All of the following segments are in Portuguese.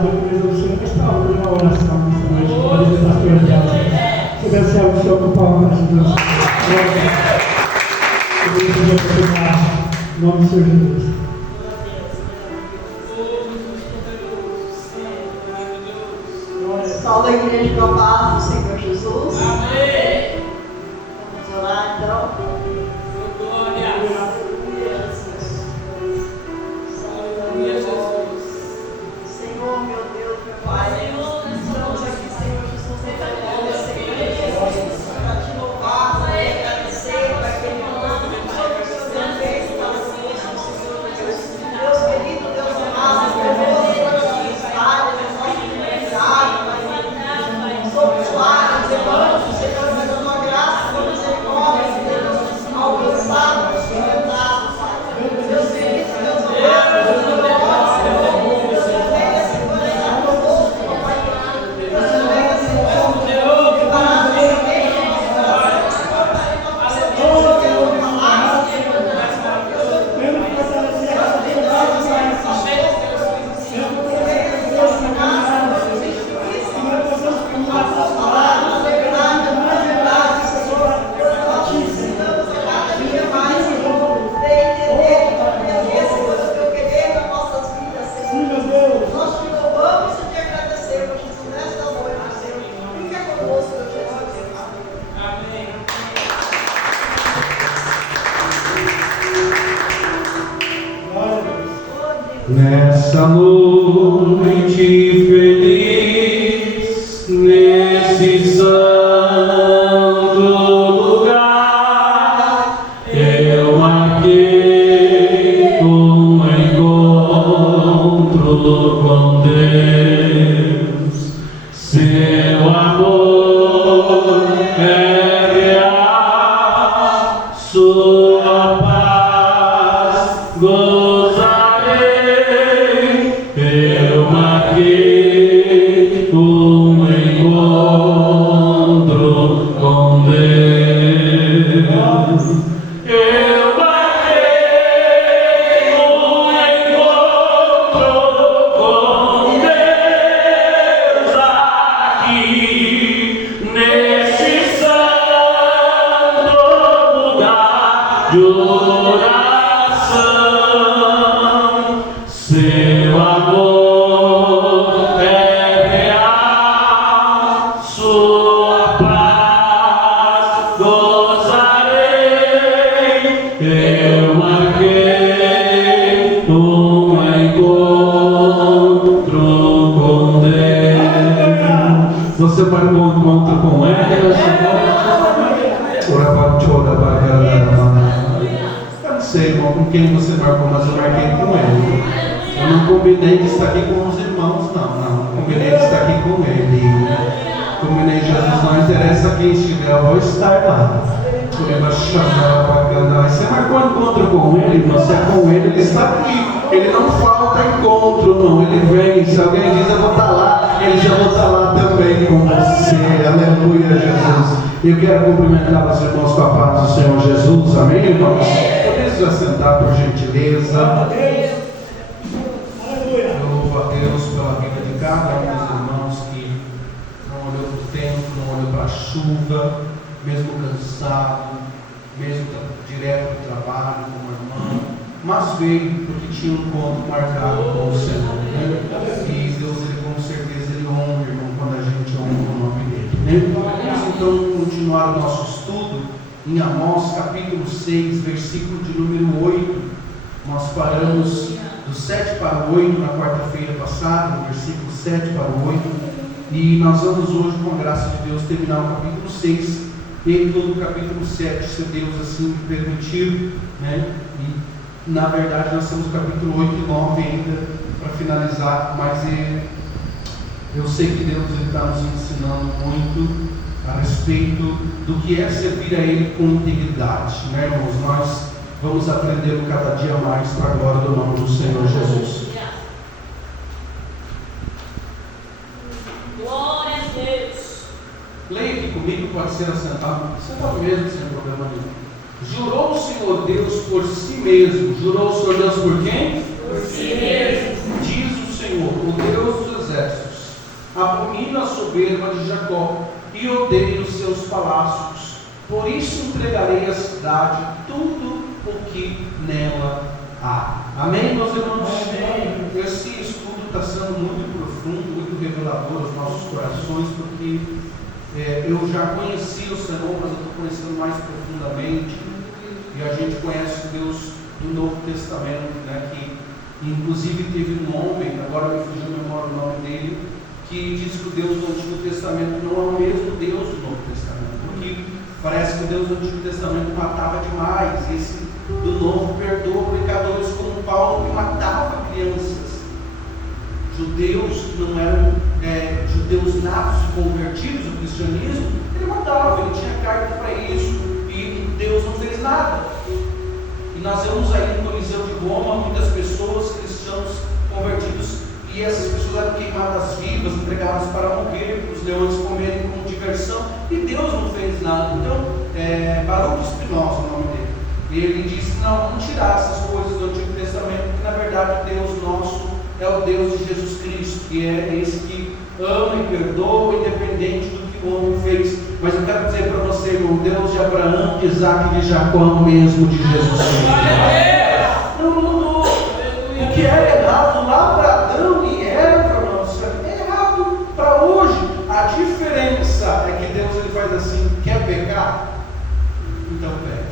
obrigado pela presença do Senhor. Estava na oração nessa noite, com a pastora dela. Se tivesse algo que se ocupar mais de Deus. Eu vou pedir a em nome do Senhor Jesus. Salve a igreja com a paz do Senhor Jesus. Amém. Vamos orar então. Glória. Aleluia, Jesus. Aleluia, Jesus. Senhor, meu Deus, meu Pai. Estamos aqui, Senhor Jesus, em agradecer, para te louvar, para te agradecer, para que ele manda sobre o Senhor também, para o Senhor Jesus. Deus querido, Deus amado, poderoso, para te estar, Deus nosso privilegiado, somos vários, levamos, Senhor, pela tua graça, tua misericórdia, Deus, alcançados, sustentados, Deus querido, Deus amado, Deus glorioso, Deus venha, Senhor, estar conosco, Pai querido, Deus venha, Senhor, preparar essa mente, nosso coração, Senhor, para que nós possamos receber a tua palavra, Senhor, nessa noite feliz, nesse santo lugar, eu marquei um encontro com Deus. Seu amor é real, sua paz eu marquei um encontro com Deus. Eu marquei um encontro com Deus aqui nesse santo lugar de oração. Seu amor é real, sua paz gozarei. Eu marquei um encontro com Deus. Você marcou um encontro com Deus? Eu não sei, irmão, com quem você marcou, mas eu marquei com ele. Eu não combinei de estar aqui com os irmãos, não. Combinei de estar aqui com ele. Combinei, Jesus, não interessa quem estiver, eu vou estar lá. Você marcou um encontro com ele, você é com ele, ele está aqui. Ele não falta encontro, não. Ele vem. Se alguém diz eu vou estar lá, ele já vai estar lá também com você. Aleluia, Jesus. Eu quero cumprimentar os irmãos com a paz do Senhor Jesus. Amém, irmãos? Podemos assentar por gentileza. Louvo a Deus pela vida de cada um dos irmãos que não olhou para o tempo, não olhou para a chuva, mesmo cansado, mesmo direto do trabalho com uma irmã, mas veio porque tinha um encontro marcado com o Senhor, né? E Deus, ele, com certeza, ele honra, irmão, quando a gente honra o nome dele, né? Vamos então continuar o nosso estudo em Amós capítulo 6, versículo de número 8. Nós paramos do 7 para o 8 na quarta-feira passada, do versículo 7 para o 8, e nós vamos hoje, com a graça de Deus, terminar o capítulo 6 e todo o capítulo 7, se Deus assim permitir, né? E na verdade nós temos o capítulo 8 e 9 ainda para finalizar, mas eu sei que Deus está nos ensinando muito a respeito do que é servir a Ele com integridade, né, irmãos? Nós vamos aprendendo cada dia mais para a glória do nome do Senhor Jesus. Glória a Deus. Leia aqui comigo, pode ser assentado. Sentado mesmo, sem problema nenhum. Jurou o Senhor Deus por si mesmo. Jurou o Senhor Deus por quem? Por si mesmo. Diz o Senhor, o Deus dos exércitos. excessos. Abomino a soberba de Jacó e odeio os seus palácios. Por isso entregarei a cidade tudo o que nela há. Amém, meus irmãos? Amém. Esse estudo está sendo muito profundo, muito revelador aos nossos corações, porque eu já conheci o Senhor, mas eu estou conhecendo mais profundamente. E a gente conhece o Deus do Novo Testamento, né, que inclusive teve um homem, agora me fugiu a memória o nome dele, que diz que o Deus do Antigo Testamento não é o mesmo Deus do Novo Testamento, porque parece que o Deus do Antigo Testamento matava demais, e esse do Novo perdoa pecadores como Paulo, que matava crianças. Judeus que não eram judeus natos, convertidos ao cristianismo, ele matava, ele tinha carta para isso, e Deus não fez nada. E nós vemos aí no Coliseu de Roma muitas pessoas, cristãos convertidos, e essas pessoas eram queimadas vivas, entregadas para morrer, para os leões comerem como diversão, e Deus não fez nada. Então, Baruch Spinoza, o nome dele, ele disse: não tirar essas coisas do Antigo Testamento, porque na verdade Deus nosso é o Deus de Jesus Cristo, que é esse que ama e perdoa, independente do que o homem fez. Mas eu quero dizer para você, irmão, Deus de Abraão, de Isaac e de Jacó, o mesmo de Jesus Cristo. Não mudou. O que era errado lá para Adão e Eva, é errado para hoje. A diferença é que Deus ele faz assim: quer pecar? Então peque.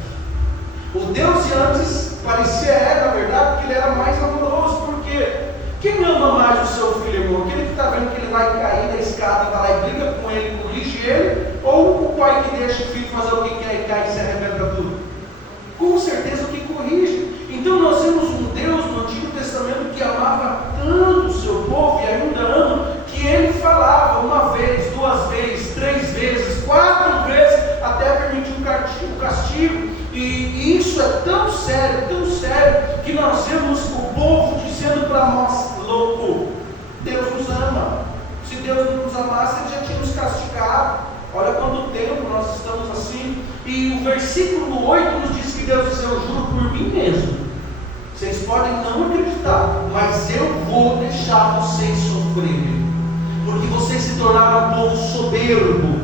O Deus de antes parecia na verdade, porque ele era mais amoroso. Por quê? Quem ama mais o seu filho, irmão? Aquele que está vendo que ele vai cair da escada e vai lá e briga com ele, corrige ele, ou o pai que deixa o filho fazer o que quer e cai e se arrebenta tudo? Com certeza o que corrige. Então nós temos um Deus no Antigo Testamento que amava tanto o seu povo, e ainda ama, que ele falava uma vez, duas vezes, 3 vezes, 4 vezes, até permitir o castigo. E isso é tão sério, que nós vemos o povo dizendo para nós: louco, Deus nos ama. Se Deus não nos amasse, ele já tinha nos castigado. Olha quanto tempo nós estamos assim. E o versículo 8 nos diz que Deus diz: eu juro por mim mesmo, vocês podem não acreditar, mas eu vou deixar vocês sofrerem, porque vocês se tornaram um povo soberbo,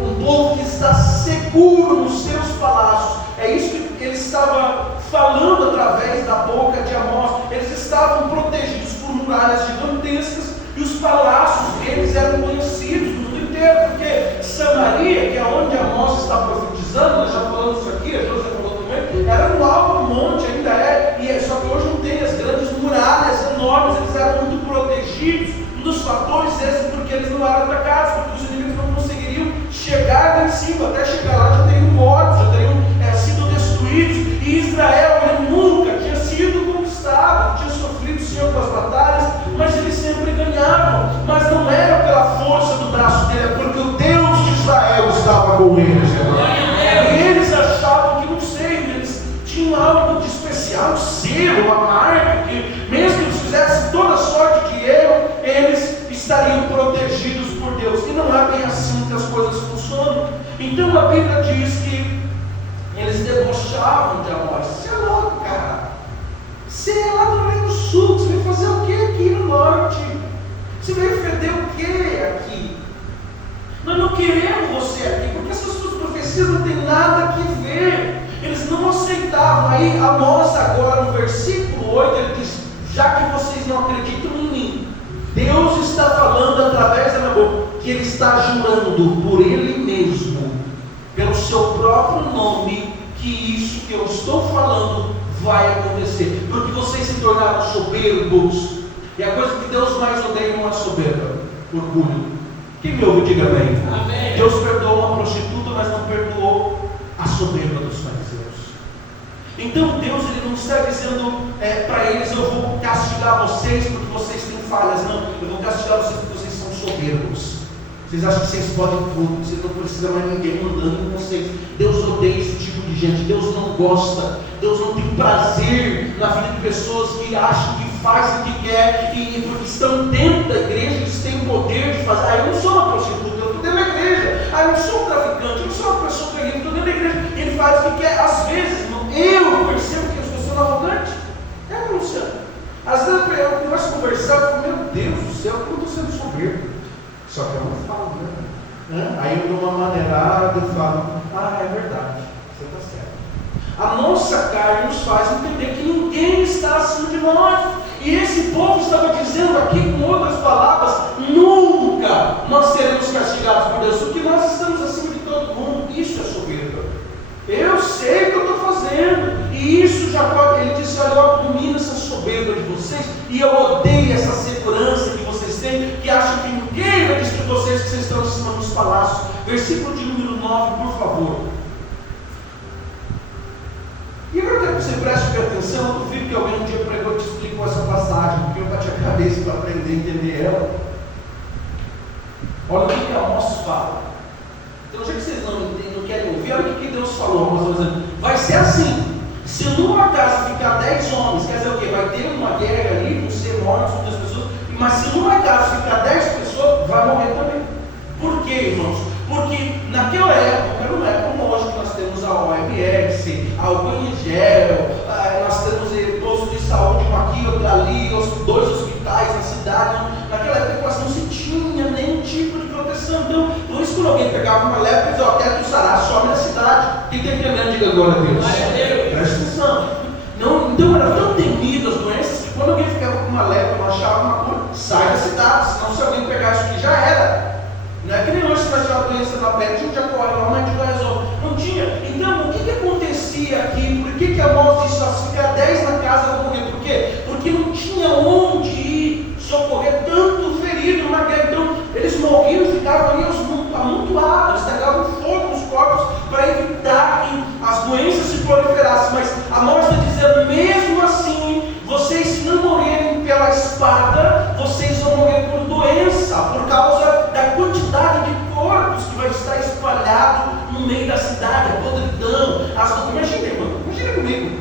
um povo que está seguro nos seus palácios. É isso que ele estava falando através da boca de Amós. Eles estavam protegidos por muralhas gigantescas, e os palácios deles eram conhecidos no mundo inteiro, porque Samaria, que é onde Amós está profetizando, nós já falamos isso aqui, a José falou também, era no alto monte, ainda só que hoje não tem as grandes muralhas enormes, eles eram muito protegidos. Um dos fatores é porque eles não eram atacados, porque os inimigos não conseguiriam chegar lá em cima, até chegar lá já teriam mortos, já teriam sido destruídos. E Israel, ele nunca tinha sido conquistado, tinha sofrido sim outras batalhas, mas eles sempre ganhavam. Mas não era pela força do braço dele, é porque o Deus de Israel estava com eles. E eles achavam que, não sei, eles tinham algo de especial, um selo, uma marca, que mesmo que eles fizessem toda sorte de erro, eles estariam protegidos por Deus. E não é bem assim que as coisas funcionam. Então a Bíblia diz que eles debochavam de Amós. Você é louco, cara. Você é lá do Reino Sul, você veio fazer o que aqui no Norte? Você veio feder o que aqui? Nós não queremos você aqui, porque essas suas profecias não têm nada que ver. Eles não aceitavam. Aí Amós agora no versículo 8, ele diz: já que vocês não acreditam em mim, Deus está falando através da minha boca, que ele está jurando por ele mesmo, pelo seu próprio nome, que isso que eu estou falando vai acontecer, porque vocês se tornaram soberbos. E a coisa que Deus mais odeia não é soberba, orgulho. Quem me ouve, diga bem. Amém. Deus perdoou uma prostituta, mas não perdoou a soberba dos fariseus. Então Deus ele não está dizendo para eles: eu vou castigar vocês porque vocês têm falhas. Não, eu vou castigar vocês porque vocês são soberbos. Vocês acham que vocês podem tudo, vocês não precisam mais ninguém mandando em vocês. Deus odeia esse tipo de gente. Deus não gosta, Deus não tem prazer na vida de pessoas que acham que fazem o que quer, e porque estão dentro da igreja, eles têm o poder de fazer. Eu não sou uma prostituta, eu estou dentro da igreja. Eu não sou um traficante, eu não sou uma pessoa que eu estou dentro da igreja. Ele faz o que quer. Às vezes, eu percebo que as pessoas são arrogantes. Luciano? Às vezes eu começo a conversar, eu falo: meu Deus do céu, como eu estou sendo Só que eu não falo, né? Aí eu dou uma maneirada e falo, é verdade, você está certo. A nossa carne nos faz entender que ninguém está acima de nós. E esse povo estava dizendo aqui, com outras palavras, nunca nós seremos castigados por Deus, porque nós estamos acima de todo mundo. Isso é soberba. Eu sei o que eu estou fazendo. E isso Jacó, ele disse, olha, eu abomino essa soberba de vocês, e eu odeio essa segurança que vocês têm, que acham que ninguém vai destruir vocês, que vocês estão em cima dos palácios. Versículo de número 9, por favor. E eu quero que você preste atenção. Eu duvido que alguém um dia pregou e te explicou essa passagem, porque eu bati a cabeça para aprender a entender ela. Olha o que Amós fala. Então, já que vocês não querem ouvir, olha o que Deus falou. Amós está dizendo, vai ser assim: se numa casa ficar 10 homens, quer dizer o quê? Vai ter uma guerra ali, vão ser mortos muitas pessoas, mas se numa casa ficar 10 pessoas, vai morrer também. Por quê, irmãos? Porque naquela época, não é como hoje, que nós temos a OMS, a Ugangel, nós temos posto de saúde, um aqui, outro ali, 2 hospitais na cidade. Naquela época quase não se tinha nenhum tipo de proteção. Então, por isso, quando alguém pegava uma lepra e dizia, até tu sará, some na cidade. Quem tem entendendo, diga glória a Deus. Presta atenção. Então, era tão temido as doenças que quando alguém ficava com uma lepra, não achava uma cura, sai da cidade. Senão, se alguém pegar isso aqui, já era. Não é que nem hoje você vai tirar uma doença na pele, a gente já corre lá, mas a gente já resolve. Não tinha. Então, o que acontecia aqui? Por que Amós disse só se ficar 10 na casa vão morrer? Por quê? Porque não tinha onde ir socorrer tanto ferido numa guerra. Então, eles morriam e ficavam ali amontoados, eles tacavam fogo nos corpos para evitar que as doenças se proliferassem. Mas Amós está dizendo, mesmo assim, vocês, se não morrerem pela espada, vocês vão morrer por doença, por causa da quantidade de corpos que vai estar espalhado no meio da cidade, a podridão, imagina, irmão, imagina comigo,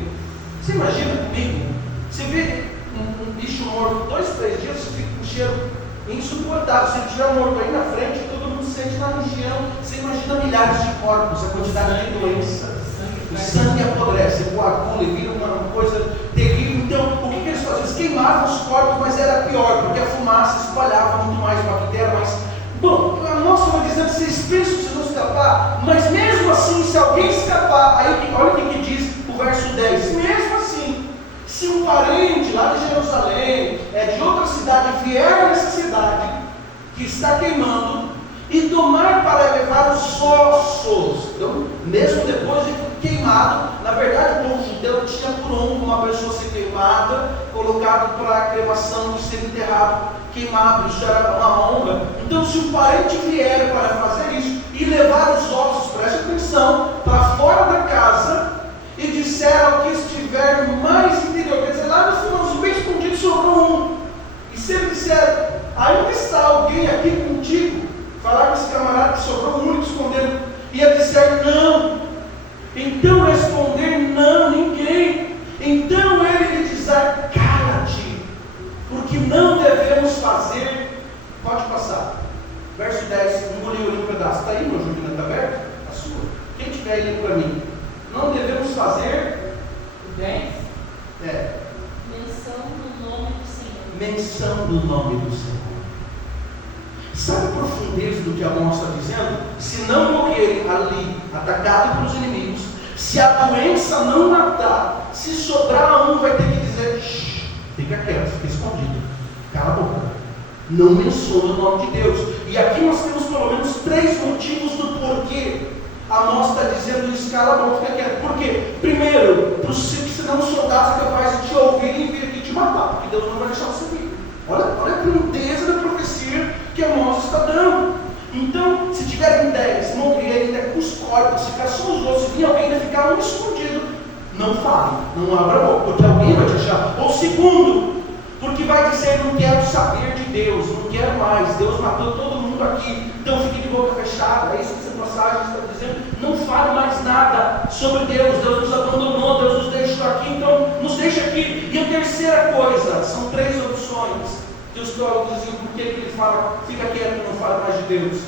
você imagina comigo, você vê um bicho morto 2, 3 dias, você fica com um cheiro insuportável, se ele estiver morto aí na frente, todo mundo sente na região, você imagina milhares de corpos, a quantidade de doença, o sangue apodrece, coagula e vira uma coisa terrível. Então, o que eles faziam? Eles queimavam os corpos, mas era pior, porque a fumaça espalhava muito mais bactéria. Mas, bom, a nossa vai dizendo, vocês pensam que vocês vão escapar, mas mesmo assim, se alguém escapar, aí olha o que diz o verso 10, mesmo assim, se um parente lá de Jerusalém, de outra cidade, vier nessa cidade que está queimando e tomar para levar os ossos, então, mesmo depois de queimado, na verdade o povo judeu tinha por honra uma pessoa ser queimada, colocado para a cremação e ser enterrado queimado, isso era uma honra. Então, se um parente vier para fazer isso e levar os ossos, preste atenção, para fora da casa e disser ao que estiver mais interior, quer dizer, lá no finalzinho, bem escondido, sobrou um, e se ele disser, ainda está alguém aqui contigo, falar com esse camarada que sobrou um único escondendo, e ele disser não, então responder não, ninguém, então ele lhe dizer, cala-te, porque não devemos fazer, pode passar, verso 10, engoliu ali um pedaço, está aí, meu Júlio, está aberto? A sua, quem tiver aí para mim, não devemos fazer, 10? Menção do nome do Senhor. Menção do nome do Senhor. Sabe a profundeza do que Amós está dizendo? Se não morrerem ali, atacado pelos inimigos, se a doença não matar, se sobrar um, vai ter que dizer, fica quieto, fica escondido, cala a boca, não menciona o nome de Deus. E aqui nós temos pelo menos 3 motivos do porquê Amós está dizendo isso, cala a boca, fica quieto. Por quê? Primeiro, senão os soldados é capaz de te ouvir e vir aqui te matar, porque Deus não vai deixar você vir. Olha a grandeza da profecia que Amós está dando. Então, se tiverem 10, morrerem ainda com os corpos, ficar só os ossos, e alguém ainda ficar um escondido, não fale, não abra a boca, porque alguém vai te achar. Ou segundo, porque vai dizer, não quero saber de Deus, não quero mais, Deus matou todo mundo aqui, então fique de boca fechada. É isso que essa passagem está dizendo, não fale mais nada sobre Deus, Deus nos abandonou, Deus nos deixou aqui, então nos deixa aqui. E a terceira coisa, são 3 opções que os teólogos diziam, por que ele fala, fica quieto, não fala mais de Deus,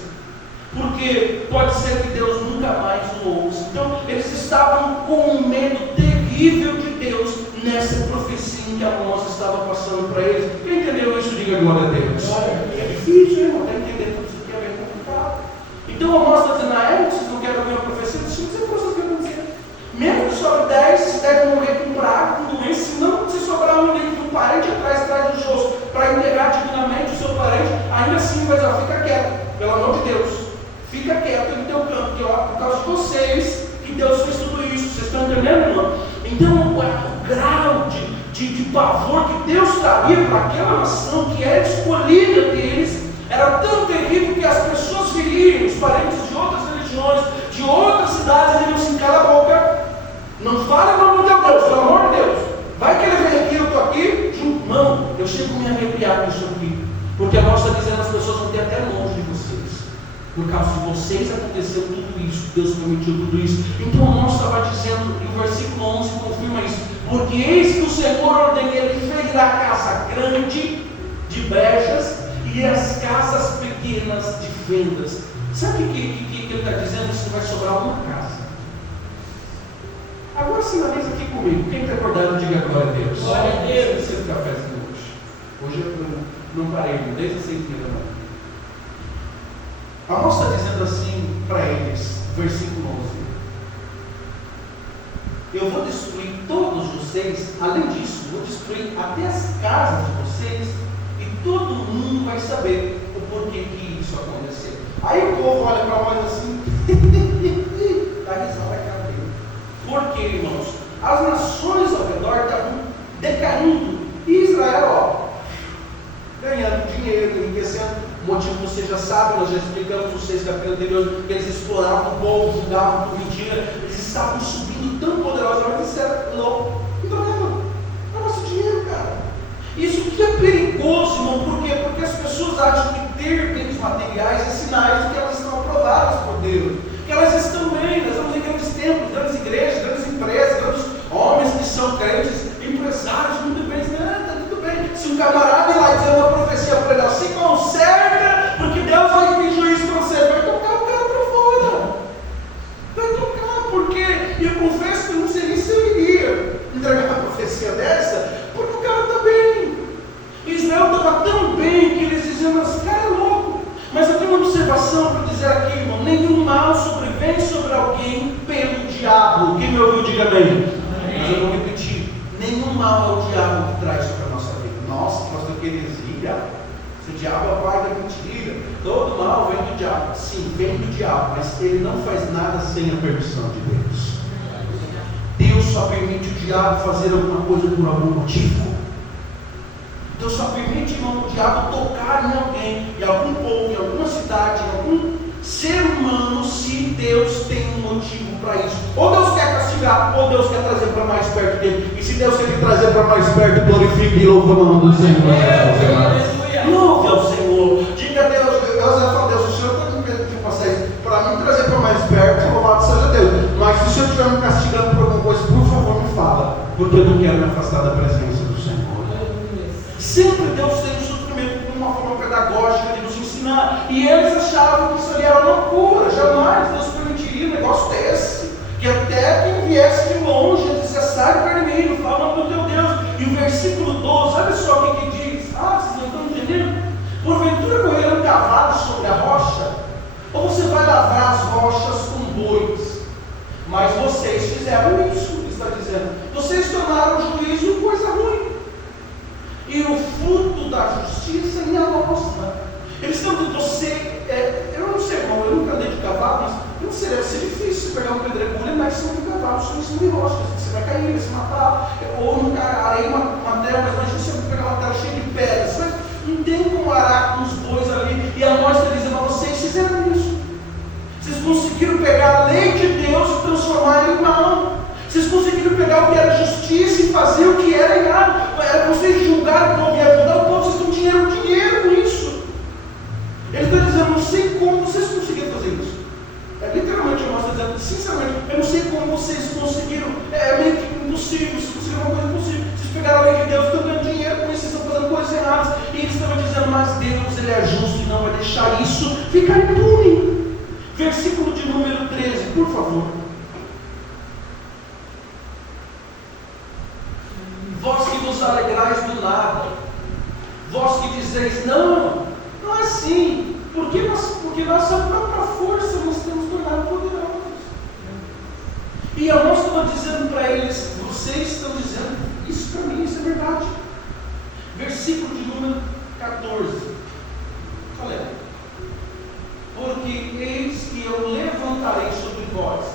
porque pode ser que Deus nunca mais o ouça. Então eles estavam com um medo terrível de Deus nessa profecia que Amós estava passando para eles. Quem entendeu isso, diga glória a Deus. É difícil, irmão, tem que entender tudo isso. dizendo, vocês não querem ouvir uma profecia? Deixa eu dizer para vocês o que vai acontecer. Mesmo que sobre 10, vocês devem morrer com praga, com doença, se sobrar um ali do parente atrás dos outros, para enterrar dignamente o seu parente, ainda assim vai dizer, fica quieto, pelo amor de Deus, fica quieto no teu campo, porque por causa de vocês que Deus fez tudo isso. Vocês estão entendendo, irmão? Então, o grau de pavor que Deus traria para aquela nação que era escolhida deles era tão terrível que as pessoas viriam, os parentes de outras religiões, de outras cidades, diriam assim: cala a boca, não fale o nome do teu Deus, pelo amor de Deus. Vai que ele vem aqui, eu estou aqui, junto. Não, eu chego a me arrepiar com isso aqui, porque a nossa está dizendo as pessoas vão ter até longe de vocês. Por causa de vocês aconteceu tudo isso, Deus permitiu tudo isso. Então o nosso estava dizendo, e o versículo 11 confirma isso: porque eis que o Senhor ordenou, ele fez a casa grande de brechas e as casas pequenas de fendas. Sabe o que ele está dizendo? Isso vai sobrar uma casa. Agora sinaliza aqui comigo. Quem está acordado, diga glória a Deus. Glória a Deus. Esse é o cafezinho hoje. Hoje eu não parei, desde as 6 da manhã. A moça está dizendo assim para eles, versículo 11: eu vou destruir todos vocês, além disso, vou destruir até as casas de vocês, e todo mundo vai saber o porquê que isso aconteceu. Aí o povo olha para nós assim, dá risada a cara dele. Por quê, irmãos? As nações ao redor estavam decaindo, e Israel, ganhando dinheiro, enriquecendo. O motivo você já sabe, nós já explicamos no 6 capítulo anterior, que eles exploravam o povo, julgavam por mentira, eles estavam subindo tão poderosamente, eles disseram: não, não é nosso dinheiro, cara. Isso que é perigoso, irmão. Por quê? Porque as pessoas acham que ter bens materiais é sinais de que elas estão aprovadas por Deus, que elas estão bem. Nós vamos em grandes templos, grandes igrejas, grandes empresas, grandes homens que são crentes, empresários, muito bem, está tudo bem. Se um camarada ir lá e dizer uma profecia para ele: se conserta, porque Deus vai vir juízo para você, vai tocar o cara para fora. Vai tocar, porque eu confesso que eu não sei nem se eu iria entregar uma profecia dessa, porque o cara está bem. Israel estava tão bem que eles diziam: esse cara é louco. Mas eu tenho uma observação para dizer aqui, irmão: nenhum mal sobrevém sobre alguém pelo diabo. Quem me ouviu, diga bem. Mas eu vou repetir: nenhum mal é o diabo que traz sobre a nossa vida. Nossa, pastor, que heresia. Se o diabo é o pai da mentira, todo mal vem do diabo. Sim, vem do diabo, mas ele não faz nada sem a permissão de Deus. Deus só permite o diabo fazer alguma coisa por algum motivo. Deus só permite, irmão, o diabo tocar em alguém, em algum povo, em alguma cidade, em algum ser humano, se Deus tem um motivo para isso. Ou Deus quer castigar, ou Deus quer trazer para mais perto dele. E se Deus quer trazer para mais perto, glorifique e louve o nome do Senhor. Louve ao Senhor. Diga a Deus: Deus, o Senhor está com medo de vocês, para me trazer para mais perto, louvado seja Deus. Mas se o Senhor estiver me castigando por alguma coisa, por favor, me fala, porque eu não quero me afastar da presença do Senhor. Sempre Deus tem o sofrimento como uma forma pedagógica de nos ensinar. E eles achavam que isso ali era loucura. Jamais Deus permitiria um negócio desse. Que até quem viesse de longe, ele disse: sai para mim, fala o nome do teu Deus. E o versículo 12, olha só o que diz. Vocês não estão entendendo? Porventura correram cavalos sobre a rocha? Ou você vai lavrar as rochas com bois? Mas vocês fizeram isso, ele está dizendo. Vocês tornaram o juízo coisa ruim, e o fruto da justiça em alabança. Eles estão dizendo: eu não sei, irmão, eu nunca andei de cavalo, mas eu não sei, deve ser difícil você pegar um pedregulho e mais cima de cavalo, são em cima de rochas, você vai cair, vai se matar, ou nunca arei uma terra, mas imagina você pegar uma terra cheia de pedras, mas não tem como arar com os bois ali. E a nós está dizendo: vocês fizeram isso. Vocês conseguiram pegar a lei de Deus e transformar em mal. Vocês conseguiram pegar o que era justiça e fazer o que era errado. Era vocês julgar o povo e ajudar o povo. Vocês não tinham dinheiro com isso. Ele está dizendo: não sei como vocês conseguiram fazer isso. Literalmente, o irmão está dizendo: sinceramente, eu não sei como vocês conseguiram. É meio que impossível. Vocês conseguiram uma coisa impossível. Vocês pegaram a lei de Deus, estão ganhando dinheiro com isso, vocês estão fazendo coisas erradas. E eles estavam dizendo: mas Deus, ele é justo e não vai deixar isso ficar impune. Versículo de número 13, por favor. Vós que vos alegrais do nada, vós que dizeis: não é assim, porque nossa própria força nós temos tornaram poderosos. E Amós estava dizendo para eles: vocês estão dizendo isso para mim, isso é verdade. Versículo de número 14. Olha, porque eis que eu levantarei sobre vós,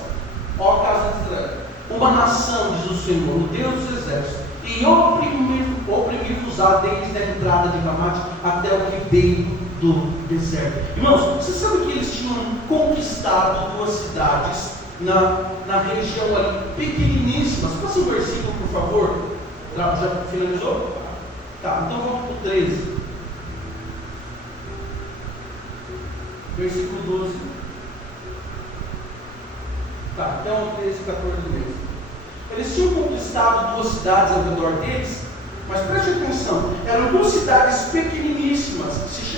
ó casa de Israel, uma nação, diz o Senhor, o Deus dos exércitos, e oprimir-vos-á desde a entrada de Ramate até o ribeiro do deserto. Irmãos, você sabe que eles tinham conquistado 2 cidades na região ali, pequeniníssimas. Passa o versículo, por favor. Já finalizou? Tá, então vamos para o 13. Versículo 12. Tá, então 13, 14 meses. Eles tinham conquistado 2 cidades ao redor deles, mas preste atenção, eram 2 cidades pequeniníssimas.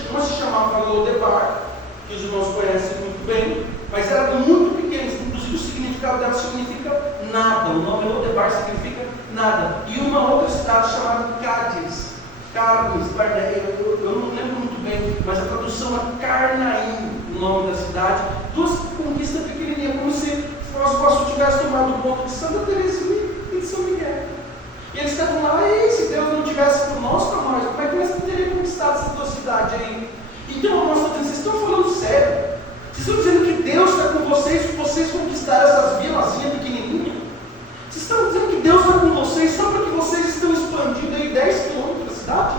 Uma se chamava Lodebar, que os irmãos conhecem muito bem, mas eram muito pequenas, inclusive o significado dela significa nada. O nome Lodebar significa nada. E uma outra cidade chamada Cádiz. Eu não lembro muito bem, mas a tradução é Carnaim, o nome da cidade. 2 conquistas pequenininhas, como se Foz do Iguaçu tivesse tomado o ponto de Santa Teresinha e de São Miguel. E eles estavam lá: e se Deus não tivesse por nós, para nós, como é que nós teríamos conquistado essa tua cidade aí? Então a nossa dizendo: vocês estão falando sério? Vocês estão dizendo que Deus está com vocês, que vocês conquistaram essas vilazinhas pequenininhas? Vocês estão dizendo que Deus está com vocês só porque vocês estão expandindo aí 10 quilômetros da cidade?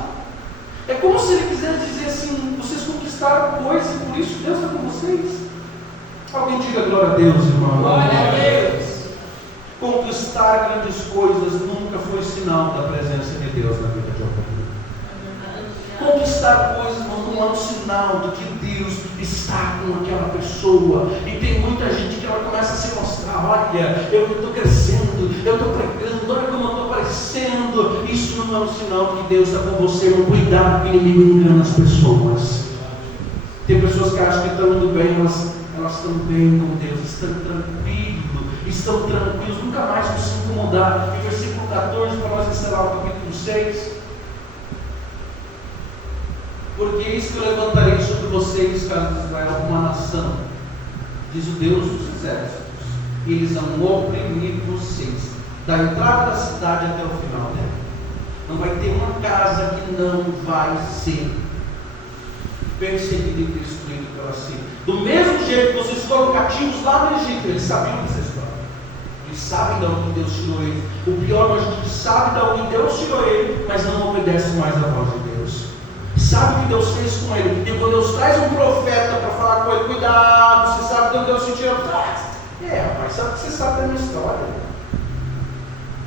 É como se ele quisesse dizer assim: vocês conquistaram coisas e por isso Deus está com vocês. Alguém diga glória a Deus, irmão. Glória a Deus. Conquistar grandes coisas nunca foi sinal da presença de Deus na vida de alguém. Conquistar coisas não é um sinal de que Deus está com aquela pessoa. E tem muita gente que ela começa a se mostrar: olha, eu estou crescendo, eu estou pregando, olha como eu estou aparecendo. Isso não é um sinal de que Deus está com você. Não cuidado, que o inimigo engana as pessoas. Tem pessoas que acham que estão indo bem, elas estão bem com Deus, estão tranquilos, nunca mais vão se incomodar. E versículo 14, para nós encerrar o capítulo 6: porque eis que eu levantarei sobre vocês, casa de Israel, uma nação, diz o Deus dos exércitos, e eles vão oprimir vocês, da entrada da cidade até o final dela. Não vai ter uma casa que não vai ser perseguida e destruída pela Síria. Do mesmo jeito que vocês foram cativos lá no Egito, eles sabiam dessa história. Eles sabem de onde Deus tirou eles. O pior, mas a gente sabe de onde Deus tirou ele, mas não obedece mais a voz de Deus. Sabe o que Deus fez com ele? E quando Deus traz um profeta para falar com ele: cuidado, você sabe de onde Deus se tirou? Rapaz, sabe que você sabe da minha história.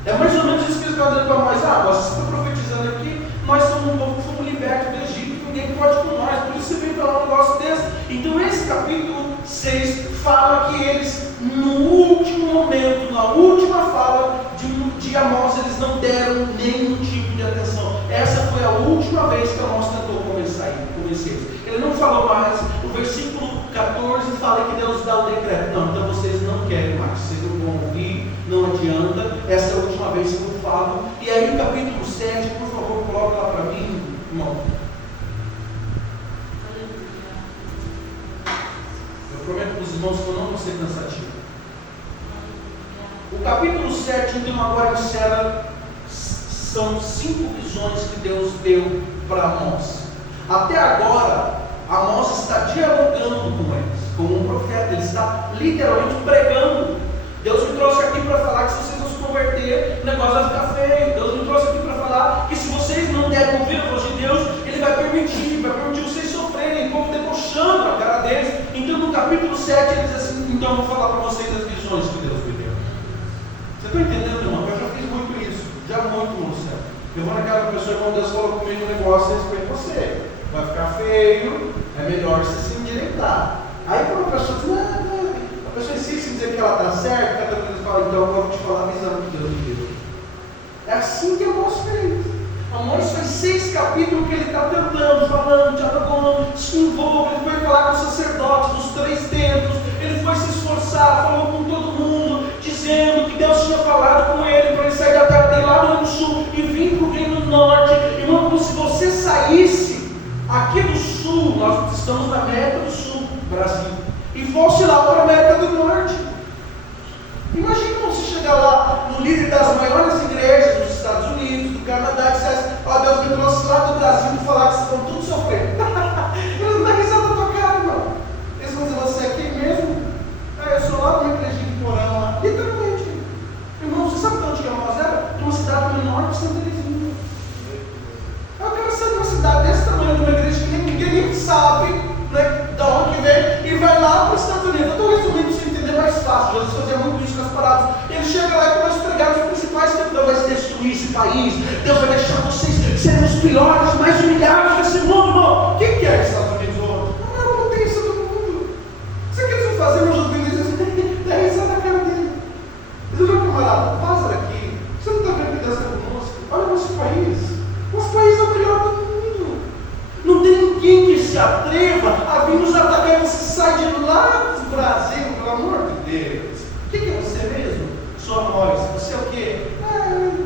É mais ou menos isso que eles estão dizendo para nós: você está profetizando aqui, nós somos um povo que fomos libertos do Egito, ninguém pode com nós, por isso você vem falar um negócio desse. Então esse capítulo 6 fala que eles, no último momento, na última fala de Amós, eles não deram nenhum tipo de atenção. Essa foi a última vez que Amós tentou convencer eles. Ele não falou mais. O versículo 14 fala que Deus dá o decreto: não, então vocês não querem mais, vocês não vão ouvir, não adianta, essa é a última vez que eu falo. E aí no capítulo 7, por favor, coloca lá para mim, irmão. Eu prometo para os irmãos que eu não vou ser cansativo. O capítulo 7, então, agora encerra. São 5 visões que Deus deu para Amós. Até agora, Amós está dialogando com eles, como um profeta. Ele está literalmente pregando. Deus me trouxe aqui para falar que se vocês não se converter, o negócio vai ficar feio. Deus me trouxe aqui para falar que se vocês não derem ouvir a voz de Deus, Ele vai permitir vocês sofrerem, como debochando a cara deles. Então no capítulo 7 ele diz assim: então eu vou falar para vocês as visões que Deus me deu. Você está entendendo, irmão? Eu já fiz muito isso, já muito, irmão. Eu vou naquela pessoa, quando Deus falou comigo um negócio, eu respeito você. Vai ficar feio, é melhor você se endireitar. Aí quando a pessoa diz: a pessoa insiste em dizer que ela está certa, cada vez fala: então eu vou te falar a visão que Deus me deu. É assim que Amós fez. Amós faz 6 capítulos que ele está tentando, falando, dialogando, se envolve. Ele foi falar com os sacerdotes dos 3 templos, ele foi se esforçar, falou com todo mundo, dizendo que Deus tinha falado com ele para ele sair da terra dele lá do Reino do Sul e vir para o Reino do Norte. Irmão, como se você saísse aqui do Sul, nós estamos na América do Sul, Brasil, e fosse lá para a América do Norte. Imagina você chegar lá no líder das maiores igrejas dos Estados Unidos, do Canadá, e dissesse: ó, Deus me trouxe lá do Brasil para falar que vocês estão tudo sofrendo. Eles não dão risada da tua cara, irmão. Eles vão dizer: você é aqui mesmo? Ah, eu sou lá numa igrejinha de Porão lá. Literalmente. Irmão, você sabe de onde que nós era? De uma cidade menor que Santa Teresinha. Eu quero sair de uma cidade desse tamanho, de uma igreja que ninguém sabe, né, de onde que vem, e vai lá para os Estados Unidos. Eu estou resumindo para você entender mais fácil. Jesus fazia muito isso nas paradas. Ele chega lá e começa a pregar os principais que Deus vai destruir esse país, Deus vai deixar vocês serem os piores, mais humilhados desse mundo, irmão. O que é os Estados Unidos hoje? A maior potência do mundo. Sabe o que eles vão fazer? Meus ouvintes dizem: dá risada na cara dele. Eles vão: camarada, vaza daqui. Você não está vendo que Deus está conosco? Olha o nosso país. Nosso país é o melhor do mundo. Não tem ninguém que se atreva a vir nos atacar. Você sai de lá do Brasil, pelo amor de Deus. O que é você mesmo? Sua voz. Você é o quê?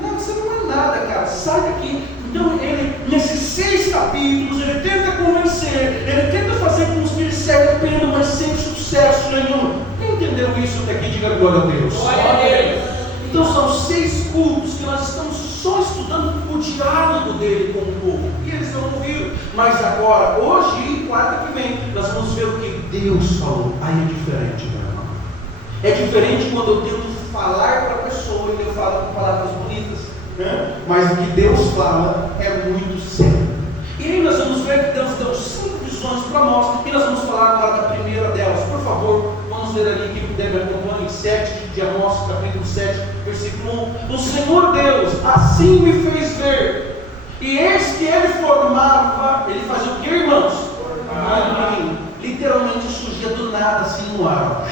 Não, você não é nada, cara. Sai daqui. Então, ele, nesses 6 capítulos, ele tenta convencer, ele tenta fazer com que ele segue a pena, mas sem sucesso nenhum. Quem entendeu isso até aqui? Diga glória a Deus. Glória a Deus. Então, são 6 cultos que nós estamos só estudando o diálogo dele com o povo. E eles não ouviram. Mas agora, hoje e quarta que vem, nós vamos ver o que Deus falou. Aí é diferente, meu irmão. É diferente quando eu tento falar para a pessoa e eu falo com palavras bonitas, né? Mas o que Deus fala é muito sério. E aí nós vamos ver que Deus deu 5 visões para nós. E nós vamos falar agora da primeira delas. Por favor, vamos ler ali, quem puder me acompanhar, em 7 de Amós, capítulo 7, versículo 1. O Senhor Deus assim me fez ver, e eis que ele formava, ele fazia o que, irmãos? Literalmente surgia do nada, assim no ar.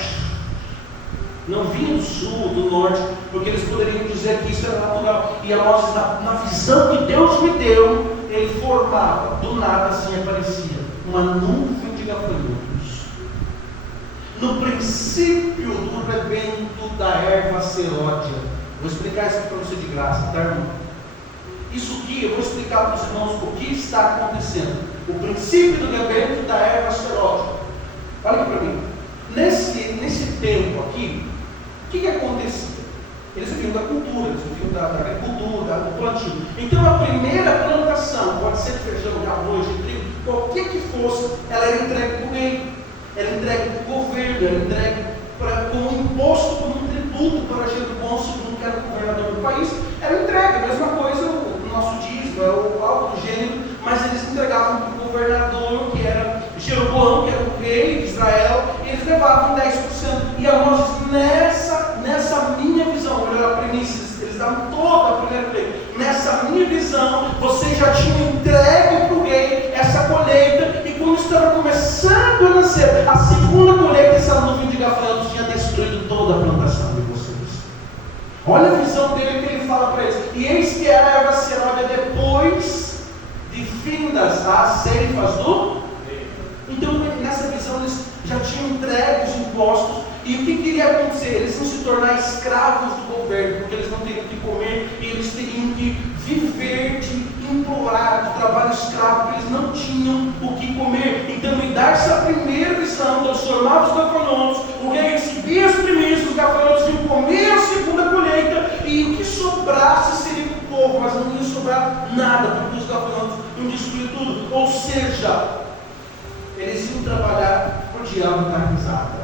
Não vinha do sul, do norte, porque eles poderiam dizer que isso era natural. E Amós, na visão que Deus me deu, ele formava, do nada assim aparecia uma nuvem de gafanhotos. No princípio do rebento da erva seródia. Vou explicar isso para você de graça, tá, irmão? Isso aqui, eu vou explicar para os irmãos o que está acontecendo. O princípio do rebento da erva seródia. Olha aqui para mim. Nesse tempo aqui, o que acontecia? Eles viviam da cultura, eles viviam da agricultura, do plantio. Então a primeira plantação, pode ser de feijão, de arroz, de trigo, qualquer que fosse, ela era entregue para o rei, era entregue para o governo, era entregue como imposto, como um tributo para Ageu Bom, segundo que era o governador do país. Era entregue, a mesma coisa, o nosso dízimo, algo do gênero, mas eles entregavam para o governador, que era Jeroboão, que era o rei de Israel, e eles levavam 10%. E Amós diz: nessa minha visão, melhor a premissa, eles davam toda a primeira lei. Nessa minha visão, vocês já tinham entregue para o rei essa colheita, e quando estava começando a nascer a segunda colheita, essa nuvem de gafanhotos tinha destruído toda a plantação de vocês. Olha a visão dele, que ele fala para eles: e eis que era a erva seródia depois de findas as ceifas do. Então, nessa visão, eles já tinham entregue os impostos. E o que iria acontecer? Eles iam se tornar escravos do governo, porque eles não teriam o que comer, e eles teriam que viver de implorar, de trabalho escravo, porque eles não tinham o que comer. Então, me dá essa primeira visão: Deus formava os gafanhotos, o rei recebia as primícias, os gafanhotos iam comer a segunda colheita, e o que sobrasse seria para o povo, mas não ia sobrar nada, porque os gafanhotos iam destruir tudo. Ou seja, eles iam trabalhar para o diabo dar risada.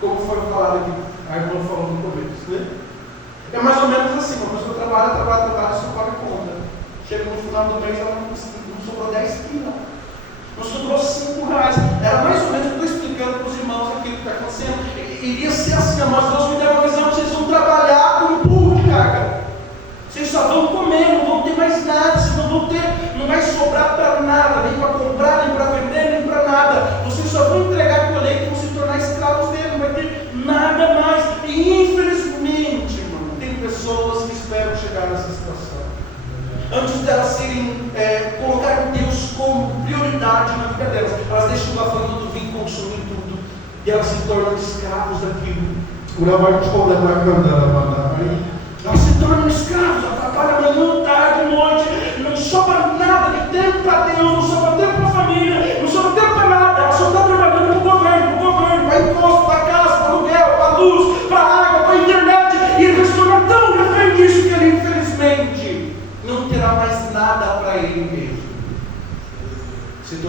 Como foi falado aqui, a irmã falou no começo, né? É mais ou menos assim: uma pessoa trabalha, só paga a conta. Chega no final do mês, ela não sobrou 10 quilos, não sobrou 5 reais. Era mais ou menos, eu estou explicando para os irmãos aquilo que está acontecendo. Iria ser assim: mas Deus me deu uma visão, vocês vão trabalhar com um burro de carga. Vocês só vão comer, não vão ter mais nada, vocês não vão ter, não vai sobrar para nada, nem para comprar, nem para vender, nem para nada. Vocês só vão entregar a colheita e vão se tornar escravos dele, não vai ter nada mais. E infelizmente, irmão, tem pessoas que esperam chegar nessa situação. Antes delas serem, colocar Deus como prioridade na vida delas, elas deixam o gafanhoto vir consumir tudo, e elas se tornam escravos daquilo. Elas se tornam escravos, trabalham manhã, tarde, noite, não sobra nada de tempo para Deus, não sobra tempo para a família, não sobra tempo para nada, elas só estão trabalhando para o governo.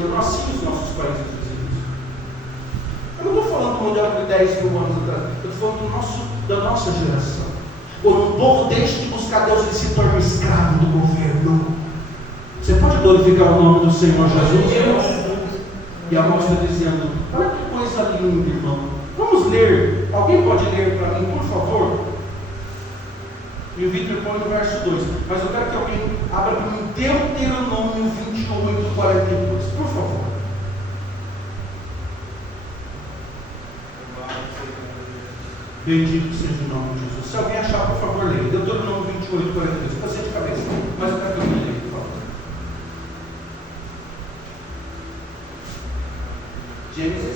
tornou assim os nossos países vizinhos. Eu não estou falando do modelo de 10 mil anos atrás, eu estou falando da nossa geração. Quando o povo deixa de buscar Deus, ele se torna escravo do governo. Você pode glorificar o nome do Senhor Jesus? E a mão está dizendo, olha que coisa linda, irmão. Vamos ler. Alguém pode ler para mim, por favor? E o Victor põe no verso 2. Mas eu quero que alguém abra para mim Deuteronômio 28, 42. Por favor. Bendito seja o nome de Jesus. Se alguém achar, por favor, leia. Deuteronômio 28, 42. Eu passei de cabeça, mas eu quero que alguém leia, por favor. Gênesis.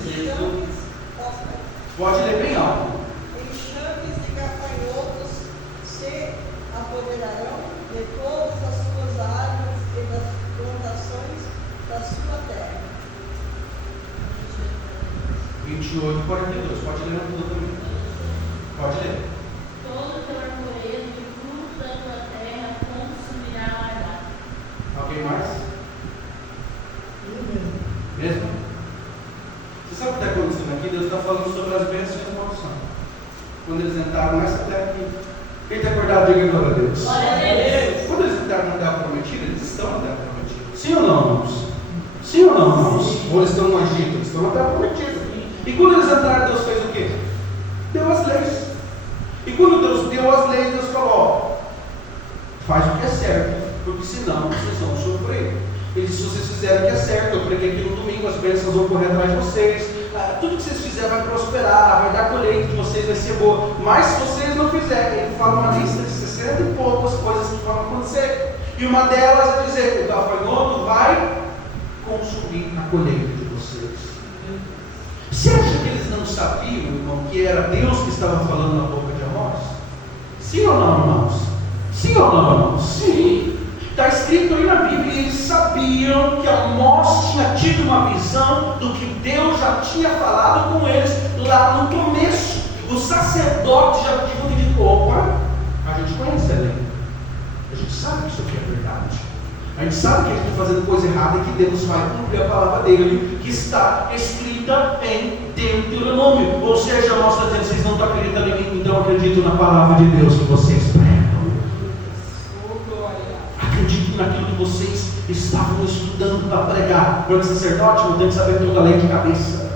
Pode ler bem alto. Enxames e gafanhotos se apoderarão de todas as suas áreas e das plantações da sua terra. 28, 42. Pode ler tudo também. Pode ler. Todo teu arvoredo de fruto da tua terra consumirá a lagarta. Alguém mais? Mesmo? Você sabe o que está acontecendo aqui? Deus está falando sobre as bênçãos e a maldição. Quando eles entraram nessa terra aqui. Quem está acordado, diga glória a Deus. Glória a Deus. Quando eles entraram na terra prometida, eles estão na terra prometida. Sim ou não, irmãos? Sim ou não, irmãos? Ou eles estão no Egito? Eles estão na terra prometida. E quando eles entraram, Deus fez o quê? Deu as leis. E quando Deus deu as leis, Deus falou, ó, faz o que é certo, porque senão vocês vão sofrer. Ele disse, se vocês fizerem o que é certo, eu preguei aqui no domingo, as bênçãos vão correr atrás de vocês, tudo que vocês fizerem vai prosperar, vai dar colheita de vocês, vai ser boa. Mas se vocês não fizerem, ele fala uma lista de 60 e poucas coisas que vão acontecer. E uma delas é dizer, o gafanhoto vai consumir a colheita de vocês. Você acha que eles não sabiam, irmão, que era Deus que estava falando na boca de Amós? Sim ou não, irmãos? Sim ou não, irmãos? Sim. Está escrito aí na Bíblia, e eles sabiam que Amós tinha tido uma visão do que Deus já tinha falado com eles lá no começo. Os sacerdotes já tinham dito, opa, a gente conhece a lei. A gente sabe que isso aqui é verdade. A gente sabe que a gente está fazendo coisa errada e que Deus vai cumprir a palavra dele, que está escrita em Deuteronômio. Ou seja, nós está dizendo, vocês não estão acreditando em mim, então acredito na palavra de Deus que vocês pregam. Acredito naquilo que vocês estavam estudando para pregar. Quando sacerdote, não tem que saber toda a lei de cabeça.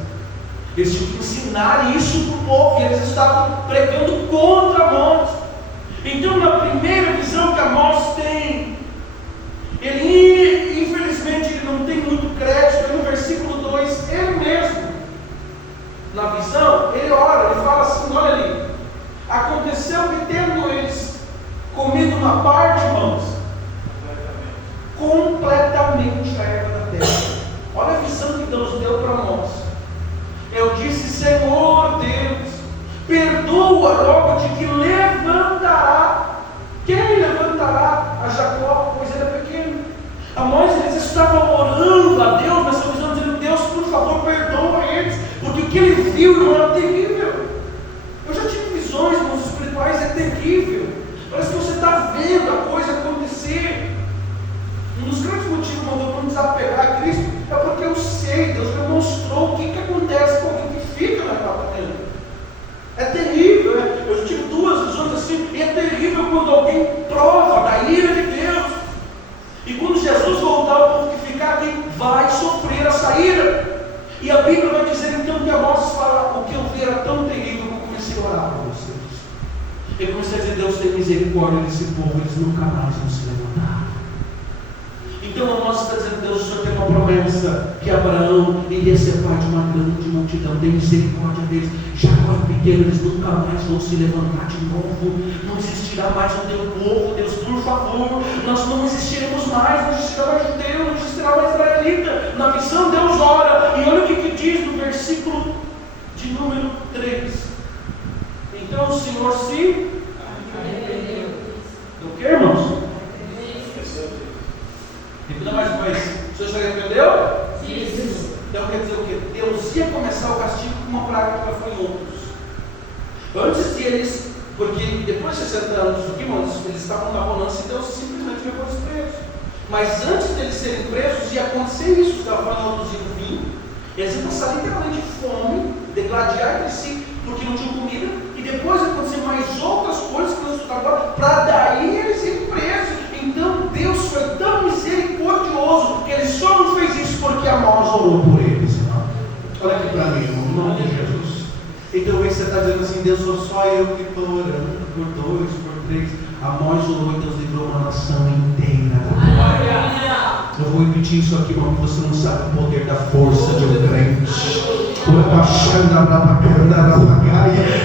Eles tinham que ensinar isso para o povo, e eles estavam pregando contra Amós. Então, na primeira visão que Amós tem, ele, infelizmente, ele não tem muito crédito. No versículo 2, ele mesmo, na visão, ele ora, ele fala assim, olha ali, aconteceu que tendo eles comido uma parte, irmãos, completamente a erva da terra. Olha a visão que Deus deu para nós. Eu disse, Senhor Deus, perdoa logo de que levantará. Quem levantará a Jacó, pois ele é pequeno? Amós, eles estavam orando a Deus nessa visão, dizendo, Deus, por favor, perdoa eles, porque o que ele viu, irmão, era terrível. Eu já tive visões, irmãos, espirituais, é terrível. Parece que você está vendo a coisa acontecer. Um dos grandes motivos que eu vou me desapegar a Cristo é porque eu sei, Deus me mostrou o que acontece com alguém que fica na etapa dele. É terrível, né? Eu tive duas visões assim, e é terrível quando alguém prova da ira de Deus. E quando Jesus voltar, o povo que ficar aqui vai sofrer essa ira. E a Bíblia vai dizer então que Amós fala, o que eu vi era tão terrível que eu comecei a orar para vocês. Eu comecei a dizer, Deus tem misericórdia desse povo, eles nunca mais vão se levantar. Então Amós está dizendo, Deus, o Senhor tem uma promessa que Abraão iria ser pai de uma grande multidão, tem misericórdia deles. Jacó é pequeno, eles nunca mais vão se levantar de novo, não existirá mais o teu povo, Deus, por favor, nós não existiremos mais, não existirá mais judeu, não existirá mais israelita. Na visão Deus ora, e olha o que diz no versículo de número 3. Então o Senhor se arrependeu. Do que, irmãos? Repita mais uma vez. O Senhor se arrependeu? Isso. Então quer dizer o quê? Deus ia começar o castigo com uma praga de gafanhotos. Antes deles, porque depois de 60 anos, irmãos, eles estavam na bonança e Deus simplesmente levou eles presos. Mas antes deles serem presos, ia acontecer isso. Os gafanhotos iam produzir vinho, eles iam passar literalmente fome, degladiar entre si, porque não tinham comida, e depois ia acontecer mais outras coisas que nós estudamos agora, para daí eles serem presos. Então Deus foi tão misericordioso que Ele só não fez isso porque Amós orou por eles, irmão. Olha aqui para mim, irmão, em nome de Jesus. Então você está dizendo assim: Deus, só eu que estou orando por 2, por 3. Amós orou e Deus livrou uma nação inteira. Eu vou repetir isso aqui, irmão, que você não sabe o poder da força de um crente.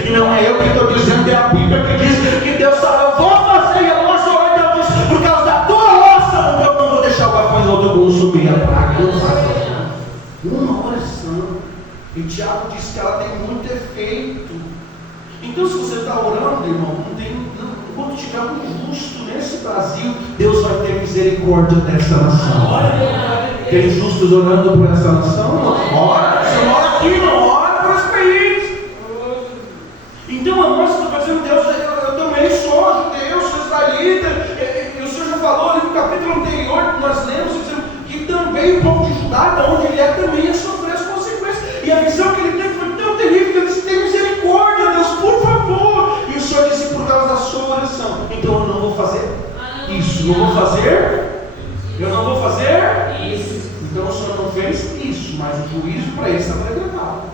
E não é eu que estou dizendo, é a Bíblia que diz que Deus sabe, eu vou fazer. E Amós orou e Deus disse: por causa da tua oração, eu não vou deixar o gafanhoto consumir a praga. Não faz uma oração. E Tiago diz que ela tem muito efeito. Então, se você está orando, irmão, enquanto tiver um justo nesse Brasil, Deus vai ter misericórdia dessa nação. Tem justos orando por essa nação? Ora, você não ora aqui, não ora por esse país. Então, Amós está dizendo: Deus, eu também sou judeu, sou israelita. E o Senhor já falou ali no capítulo anterior que nós lemos, que também o povo de Judá, de onde ele é, também ia sofrer as consequências. E a visão que ele teve foi tão terrível que ele disse: tem misericórdia, Deus, por favor. E o Senhor disse: por causa da sua oração. Então eu não vou fazer isso. Não vou fazer. Eu não vou fazer isso. Então o Senhor não fez isso, mas o juízo para ele está decretado.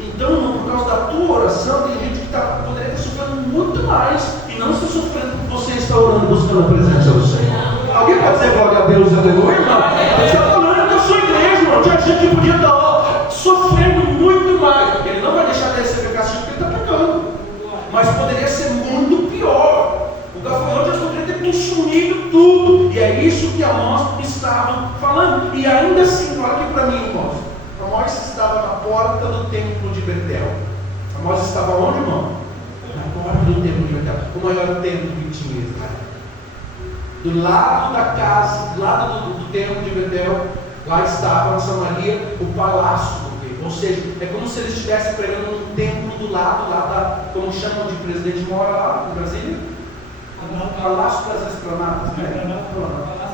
Então, irmão, por causa da tua oração, tem gente que poderia estar sofrendo muito mais e não está sofrendo porque você está orando, buscando a presença do Senhor. Alguém pode dizer glória a Deus, aleluia, irmão? Você está falando da sua igreja, irmão. Tinha gente que podia estar sofrendo muito mais. Ele não vai deixar de receber castigo porque ele está pecando, mas poderia ser muito pior. O gafanhoto poderia ter consumido tudo. E é isso que Amós estava falando. E ainda assim, olha aqui para mim, irmãos. Amós estava na porta do templo de Betel. Amós estava onde, irmão? Na porta do templo de Betel. O maior templo que tinha Israel. Do lado da casa, do lado do templo de Betel, lá estava na Samaria o palácio do rei. Ou seja, é como se eles estivessem pregando um templo do lado, lá da, como chamam de presidente mora lá em Brasília? Palácio das Esplanadas, né?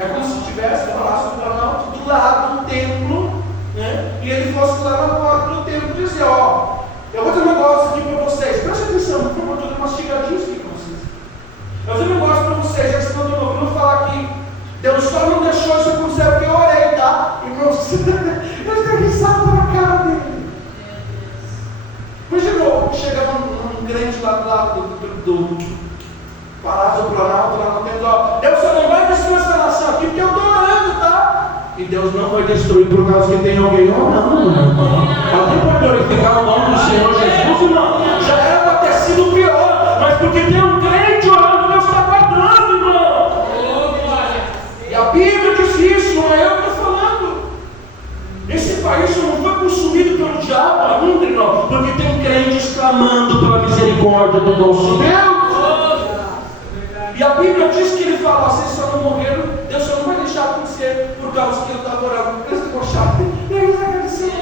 É como se tivesse o Palácio do Planalto do lado do templo, né? E ele fosse lá na porta do templo e dizer: ó, eu vou dizer um negócio aqui para vocês, presta atenção, por favor, estou dando mastigadinhos aqui para vocês. Eu vou dizer um negócio para vocês, já que vocês estão ouvindo falar aqui. Deus só não deixou isso acontecer porque eu orei, tá? Irmãos, eu estou risado na cara dele. Imagina, chega um crente lá do lado do Palácio do Planalto, lá no templo, ó, Deus só não vai destruir essa nação aqui porque eu estou orando, tá? E Deus não vai destruir por causa que tem alguém orando, irmão. Alguém pode glorificar o nome do Senhor Jesus, irmão? Já era para ter sido pior, mas porque tem um crente orando, Deus está guardando, irmão. E a Bíblia diz isso, não é eu que estou falando. Esse país não foi consumido pelo diabo ainda, irmão, porque tem crentes clamando pela misericórdia do nosso Deus. E a Bíblia diz que ele fala: vocês só não morreram, Deus só não vai deixar acontecer por causa que eu estava orando. Eles ficou chato. E aí vai agradecer.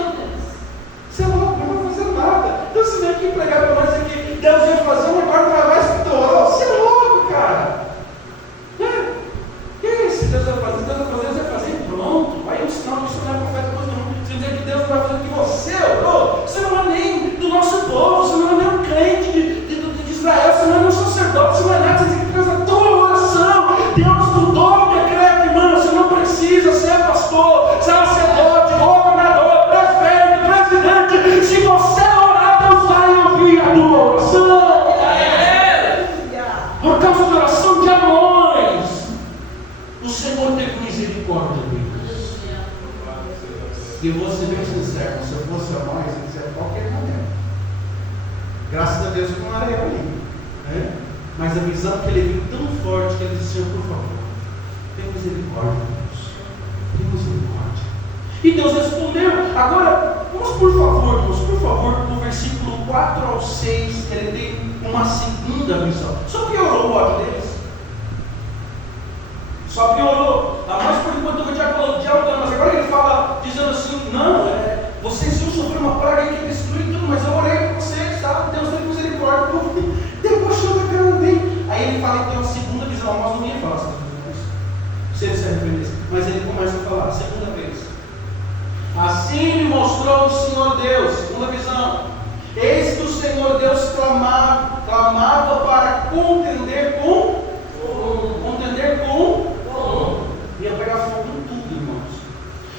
Você é louco, não vai fazer nada. Então você vem aqui pregar para nós aqui, Deus vai fazer uma agora vai mais que tu orou. Você é louco, cara. E se Deus vai fazer, Deus vai fazer e pronto. Aí é um sinal que isso não é profeta coisa nenhuma. Você dizer que Deus vai fazer o que você orou, você não é nem do nosso povo, você não é nem um crente de Israel, você não é nem um sacerdote, você não é nada, você diz que por causa da tua oração, Deus mudou o decreto, irmão. Você não precisa ser pastor, sacerdote, governador, prefeito, presidente. Se você orar, Deus vai ouvir a tua oração. Por causa da oração de Amós, o Senhor teve misericórdia deles. E eu vou ser bem sincero: se eu fosse Amós, eu dizia qualquer momento. Graças a Deus que não era eu ali, né? Mas a visão que ele viu tão forte que ele disse: Senhor, por favor, tem misericórdia, Deus, tem misericórdia. E Deus respondeu. Agora, vamos por favor, no versículo 4 ao 6, ele tem uma segunda visão. Só piorou o ódio deles. Só piorou. A mais por enquanto eu dialogando, mas agora ele fala, dizendo assim: não, vocês iam sofrer uma praga que ia destruir tudo, mas eu orei por vocês, tá? Deus tem misericórdia. Debochou da cara dele. Aí ele fala então a segunda visão. Amós não ia falar essas coisas. Se ele mostrou o Senhor Deus, segunda visão. Eis que o Senhor Deus clamava para contender com ia pegar fogo em tudo, irmãos.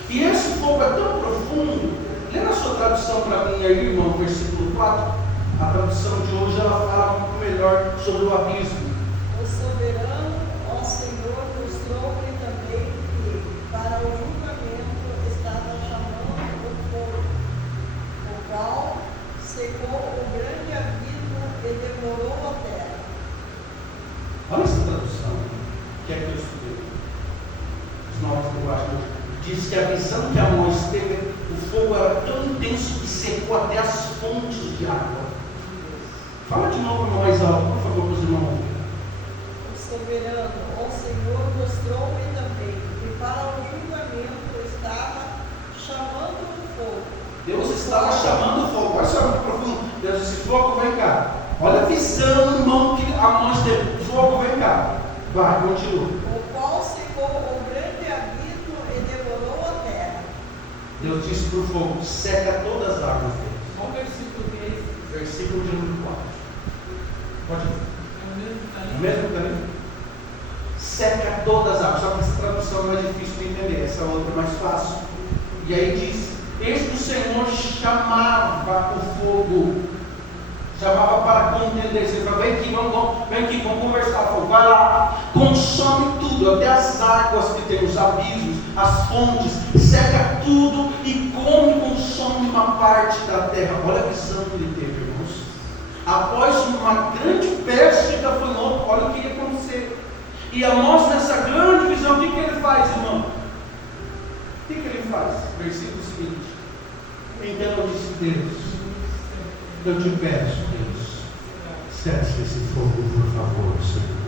E esse fogo é tão profundo. Lê na sua tradução para mim aí, irmão, versículo 4. A tradução de hoje ela fala muito melhor sobre o abismo. O soberano, ó Senhor, mostrou-me também que para o julgamento estava chamando o fogo, o qual secou o grande abismo e devorou a terra. Olha essa tradução, que é que eu estudei. Os novos linguagens diz que a visão que Amós teve, o fogo era tão intenso que secou até as fontes de água. Fala de novo mais alto, por favor, para os irmãos ouvirem. O soberano, ó Senhor, mostrou-me também que para o julgamento estava chamando o fogo. Deus estava chamando o fogo. Olha só que profundo. Deus disse: fogo, vem cá. Olha a visão, irmão, que Amós teve. Fogo, vem cá. Vai, continua. O qual secou o grande abismo e devorou a terra. Deus disse para o fogo: seca todas as águas dele. Qual versículo que é esse? Versículo de número 4. Pode ver. É o mesmo que está ali? O mesmo também? Seca todas as águas. Só que essa tradução não é difícil de entender. Essa outra é mais fácil. E aí diz: eis que o Senhor chamava o fogo. Chamava para contender. Ele falou: vem aqui, vamos conversar. Fogo, vai lá, consome tudo, até as águas que tem, os abismos, as fontes, seca tudo e consome uma parte da terra. Olha a visão que ele teve, irmãos. Após uma grande peste que foi louco, olha o que ia acontecer. E Amós, nessa grande visão, o que ele faz, irmão? O que ele faz? Versículo seguinte: então disse Deus: eu te peço, Deus, cesse esse fogo, por favor, Senhor.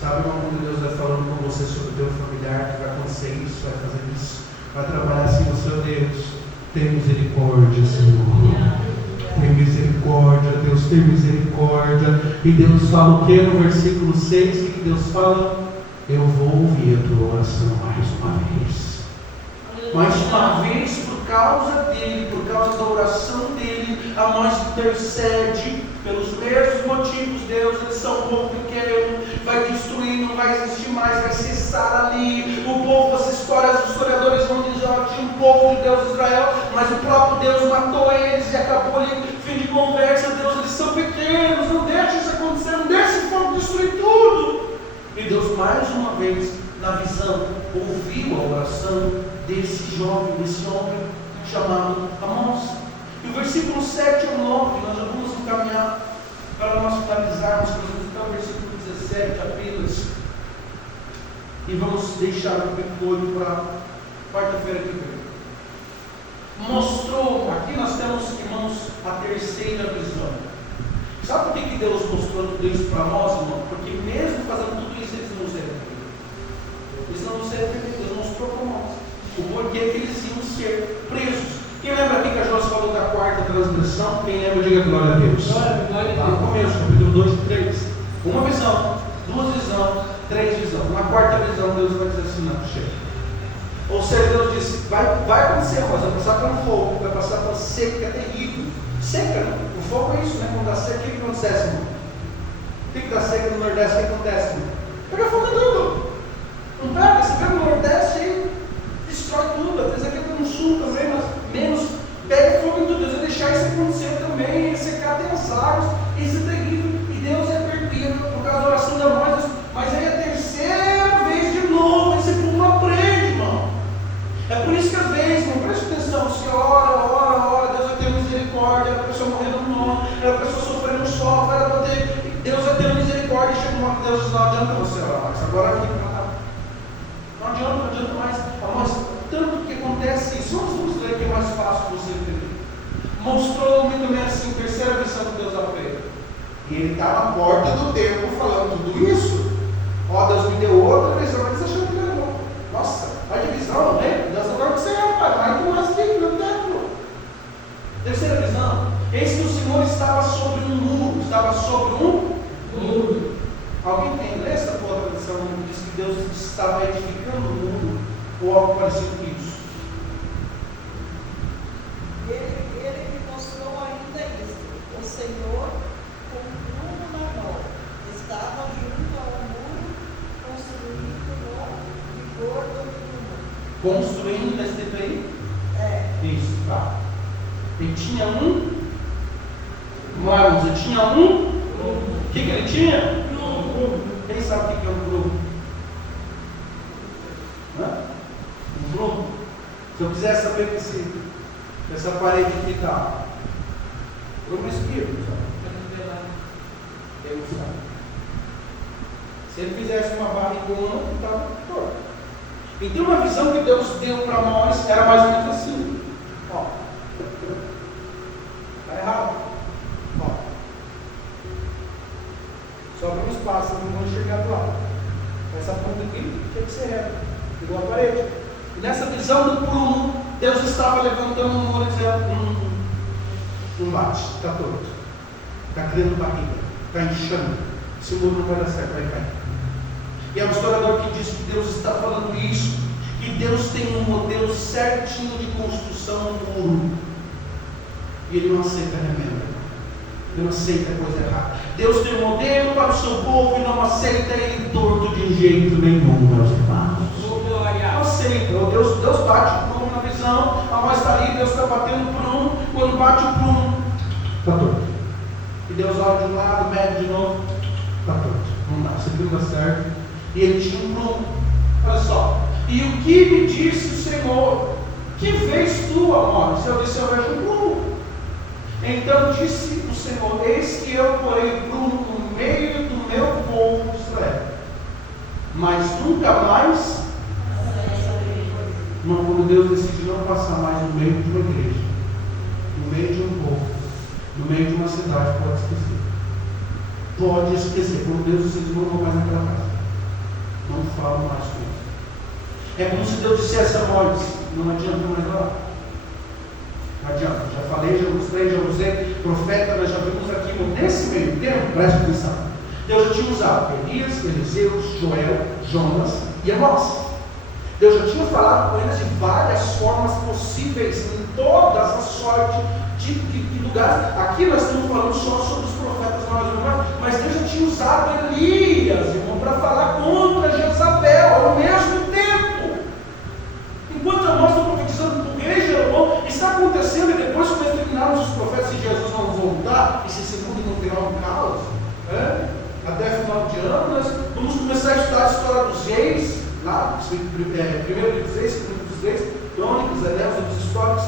Sabe, irmão, quando Deus vai falando com você sobre o teu familiar, que vai acontecer isso, vai fazer isso, vai trabalhar assim no seu Deus, tem misericórdia, Senhor. Tem misericórdia, Deus, tem misericórdia. E Deus fala o que no versículo 6? Que Deus fala: eu vou ouvir a tua oração mais uma vez. Mais uma vez, por causa dele, por causa da oração dele, Amós intercede pelos mesmos motivos. Deus, eles são um povo pequeno, vai destruir, não vai existir mais, vai cessar ali. O povo, as histórias dos historiadores vão dizer: tinha um povo de Deus Israel, mas o próprio Deus matou eles e acabou ali. Fim de conversa, Deus, eles são pequenos, não deixa isso acontecer, não deixa esse povo destruir tudo. E Deus, mais uma vez, na visão, ouviu a oração desse jovem, desse homem chamado Amós. E o versículo 7 ao 9, nós já vamos encaminhar para nós finalizarmos, então o versículo 17 apenas, e vamos deixar o picolho para quarta-feira que vem. Mostrou, aqui nós temos, irmãos, a terceira visão. Sabe por que Deus mostrou tudo isso para nós, irmão? Porque mesmo fazendo tudo isso, eles não se arrependeram. Eles não se arrependeram, Deus mostrou para nós o porquê que eles iam ser presos. Quem lembra aqui que a Josi falou da quarta transgressão? Quem lembra, diga glória a Deus. Lá no começo, capítulo 2 e 3. Uma visão, duas visões, três visões. Na quarta visão, Deus vai dizer assim: não, chega. Ou seja, Deus disse: vai acontecer, mas vai passar pelo fogo, vai passar pela seca, que é terrível. Seca, não? O fogo é isso, né? Quando dá seca, o que acontece, irmão? O que dá seca no Nordeste? O que acontece, irmão? Pega fogo em tudo. Não pega? Você pega no Nordeste e destrói tudo. Às vezes aqui no Sul também, mas menos. Pega fogo em tudo. Deus vai deixar isso acontecer também, e secar até as águas. Isso é terrível. E Deus é perfeito por causa da oração de Amós. Mas aí a terceira vez de novo, esse povo não aprende, irmão. É por isso que às vezes, não preste atenção, se ora, Deus vai ter misericórdia, a pessoa morrendo não, a pessoa sofrendo sofre, Deus vai ter misericórdia, e chega uma que Deus diz: não adianta você orar mais, agora tem que matar. Não adianta mais. Mas tanto que acontece isso, vamos ler que é mais fácil você entender. Mostrou-me também assim, terceira visão que Deus abriu. E ele está na porta do templo falando tudo isso. Ó, Deus me deu outra visão, eles acham que não. Nossa, a divisão, né? Deus agora que você é, pai, mas tu mais aqui no templo. Terceira visão: eis que o Senhor estava sobre um muro. Estava sobre um muro. Alguém tem essa outra tradição que diz que Deus estava edificando um muro, ou algo parecido com isso? construindo nesse tempo aí? Isso, tá. Ele tinha um. Vamos lá, irmãos, ele tinha um. O que ele tinha? Quem sabe o que é um grupo? Um grupo. Se eu quiser saber que essa parede aqui está, grupo espírito, ele não sabe. Se ele fizesse uma barrigona, estava torto. Então, uma visão que Deus deu para nós era mais ou menos assim. Ó. Está errado. Ó. Sobra um espaço, não vou enxergar do lado. Essa ponta aqui tinha que ser reta, igual a parede. E nessa visão do prumo, Deus estava levantando um muro e dizendo: não bate, está torto. Está criando barriga, está inchando. Esse muro não vai dar certo, vai cair. E é um historiador que diz que Deus está falando isso, que Deus tem um modelo certinho de construção no muro. E Ele não aceita remenda. Ele não aceita coisa errada. Deus tem um modelo para o seu povo e não aceita ele torto de jeito nenhum, meus irmãos. Não aceita. Deus bate o prumo na visão, a voz está ali, Deus está batendo o prumo. Quando bate o prumo, está torto. E Deus olha de um lado, mede de novo, está torto. Não dá, isso aqui não dá certo. E ele tinha um prumo. Olha só. E o que me disse o Senhor? Que vês tu, Amós? Eu disse: eu vejo um prumo. Então disse o Senhor: eis que eu porei prumo no meio do meu povo Israel, mas nunca mais. Não, quando Deus decide não passar mais no meio de uma igreja, no meio de um povo, no meio de uma cidade, pode esquecer. Pode esquecer. Quando Deus decide não vou mais naquela casa, não falo mais com isso. É como se Deus dissesse a Amós: não adianta mais lá. Não adianta. Já falei, já mostrei, já usei profeta, nós já vimos aqui nesse meio tempo, preste atenção. Deus já tinha usado Elias, Eliseu, Joel, Jonas e Amós. Deus já tinha falado com eles de várias formas possíveis, em todas as sortes de lugares. Aqui nós estamos falando só sobre os profetas, mas Deus já tinha usado Elias, irmão, para falar contra Jezabel ao mesmo tempo. Enquanto Amós está profetizando por igreja, irmão, está acontecendo, e depois que nós terminarmos os profetas e Jesus não voltar, e se esse mundo não virar um caos, até final de ano, nós vamos começar a estudar a história dos reis. Lá, primeiro dos reis, segundo dos reis, crônicas, os históricos,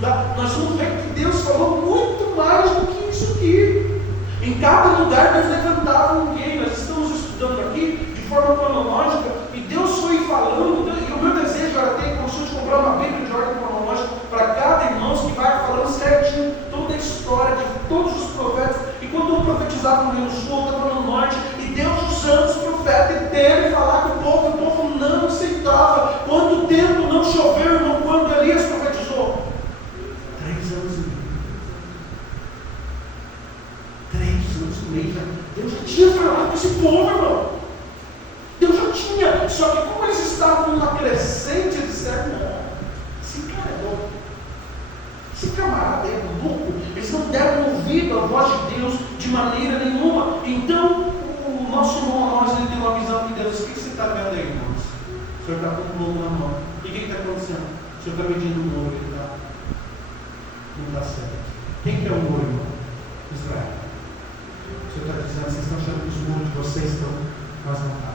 nós vamos ver que Deus falou muito mais do que isso aqui. Em cada lugar Deus levantava alguém. Nós estamos estudando aqui de forma cronológica, e Deus foi falando, e o meu desejo era ter condições de comprar uma Bíblia de ordem cronológica para cada irmão que vai falando certinho toda a história de todos os profetas. E quando um profetizava no Rio Sul, outro estava no Norte, e Deus usando os profetas dele falar com o povo não aceitava. Quanto tempo não choveu, irmão, quando Elias profetizou? 3 anos e meio. 3 anos e meio. Deus já tinha falado com esse povo, irmão. Deus já tinha. Só que como eles estavam numa crescente, eles disseram: não, esse cara é louco. Esse camarada é louco. Eles não deram ouvido à voz de Deus de maneira nenhuma. Então, o nosso irmão Amós, ele tem uma visão de Deus. O que você está vendo aí, irmãos? O senhor está com o muro na mão. E o que está acontecendo? O senhor está medindo o muro, ele está. Não dá certo. Quem que é o muro, irmão? Israel. O senhor está dizendo: vocês estão achando que os muros de vocês estão, mas não está.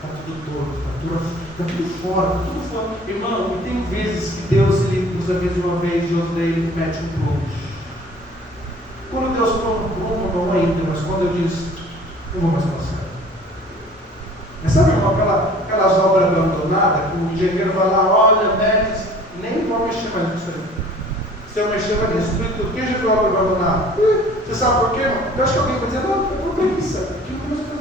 Está tudo torto, está tudo fora, está tudo fora. Irmão, e tem vezes que Deus, ele nos avisa uma vez e outra, ele mete um prumo. Quando Deus põe um prumo, não ainda, mas quando eu disse: não vou mais passar. Mas sabe, irmão, aquelas obras abandonadas, que o engenheiro vai lá, olha, mete, nem vou mexer mais nisso aí. Se eu mexer, vai destruir tudo. Quem já viu obra abandonada? Você sabe por quê, irmão? Eu acho que alguém vai dizer: não, eu não preguiça. O que eu vou fazer?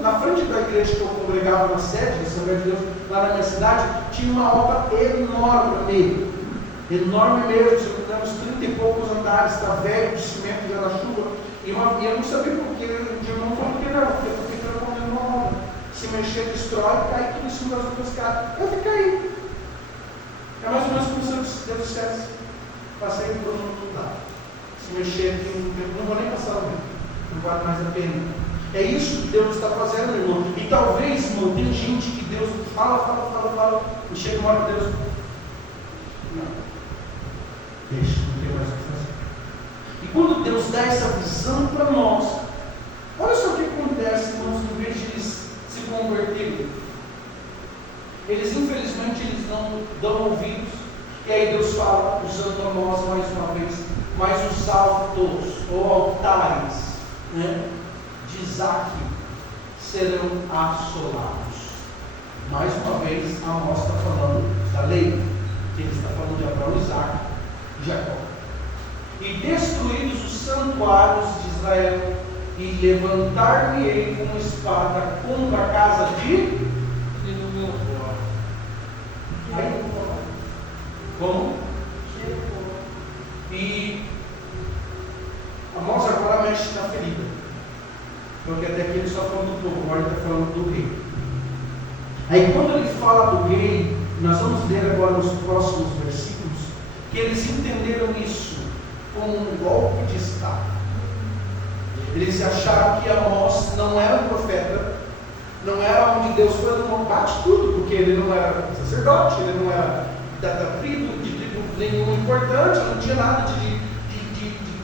Na frente da igreja que eu congregava na sede, da Assembleia de Deus, lá na minha cidade, tinha uma obra enorme. Enorme mesmo, se não me engano, uns 30 e poucos andares, está velho, de cimento, já na chuva. E eu não sabia porque o irmão falou que não, porque eu fiquei comendo uma obra. Se mexer, destrói, cai tudo em cima das outras casas. Eu fiquei aí. É mais ou menos como se Deus dissesse: passei por um lugar. Se mexer aqui, não vou nem passar o meio. Não vale mais a pena. É isso que Deus está fazendo, irmão. E talvez, irmão, tem gente que Deus fala, e chega uma hora que Deus... Não. Deixa, não tem mais o que fazer. E quando Deus dá essa visão para nós, olha só o que acontece, irmãos, em vez de eles se converterem. Eles, infelizmente, eles não dão ouvidos. E aí Deus fala, usando a nós mais uma vez, mas os altos ou altares, né, de Isaac serão assolados. Mais uma vez, Amós está falando da lei, que ele está falando de Abraão, Isaac e Jacó. E destruídos os santuários de Israel, e levantar-me-ei com espada contra a casa de... Como? E Amós agora mexe na ferida, porque até aqui ele só falou do povo, agora ele está falando do rei. Aí quando ele fala do rei, nós vamos ler agora nos próximos versículos, que eles entenderam isso como um golpe de estado. Eles acharam que Amós não era um profeta, não era onde Deus foi no bate tudo, porque ele não era sacerdote, ele não era da tribo, de tribo nenhum importante, não tinha nada de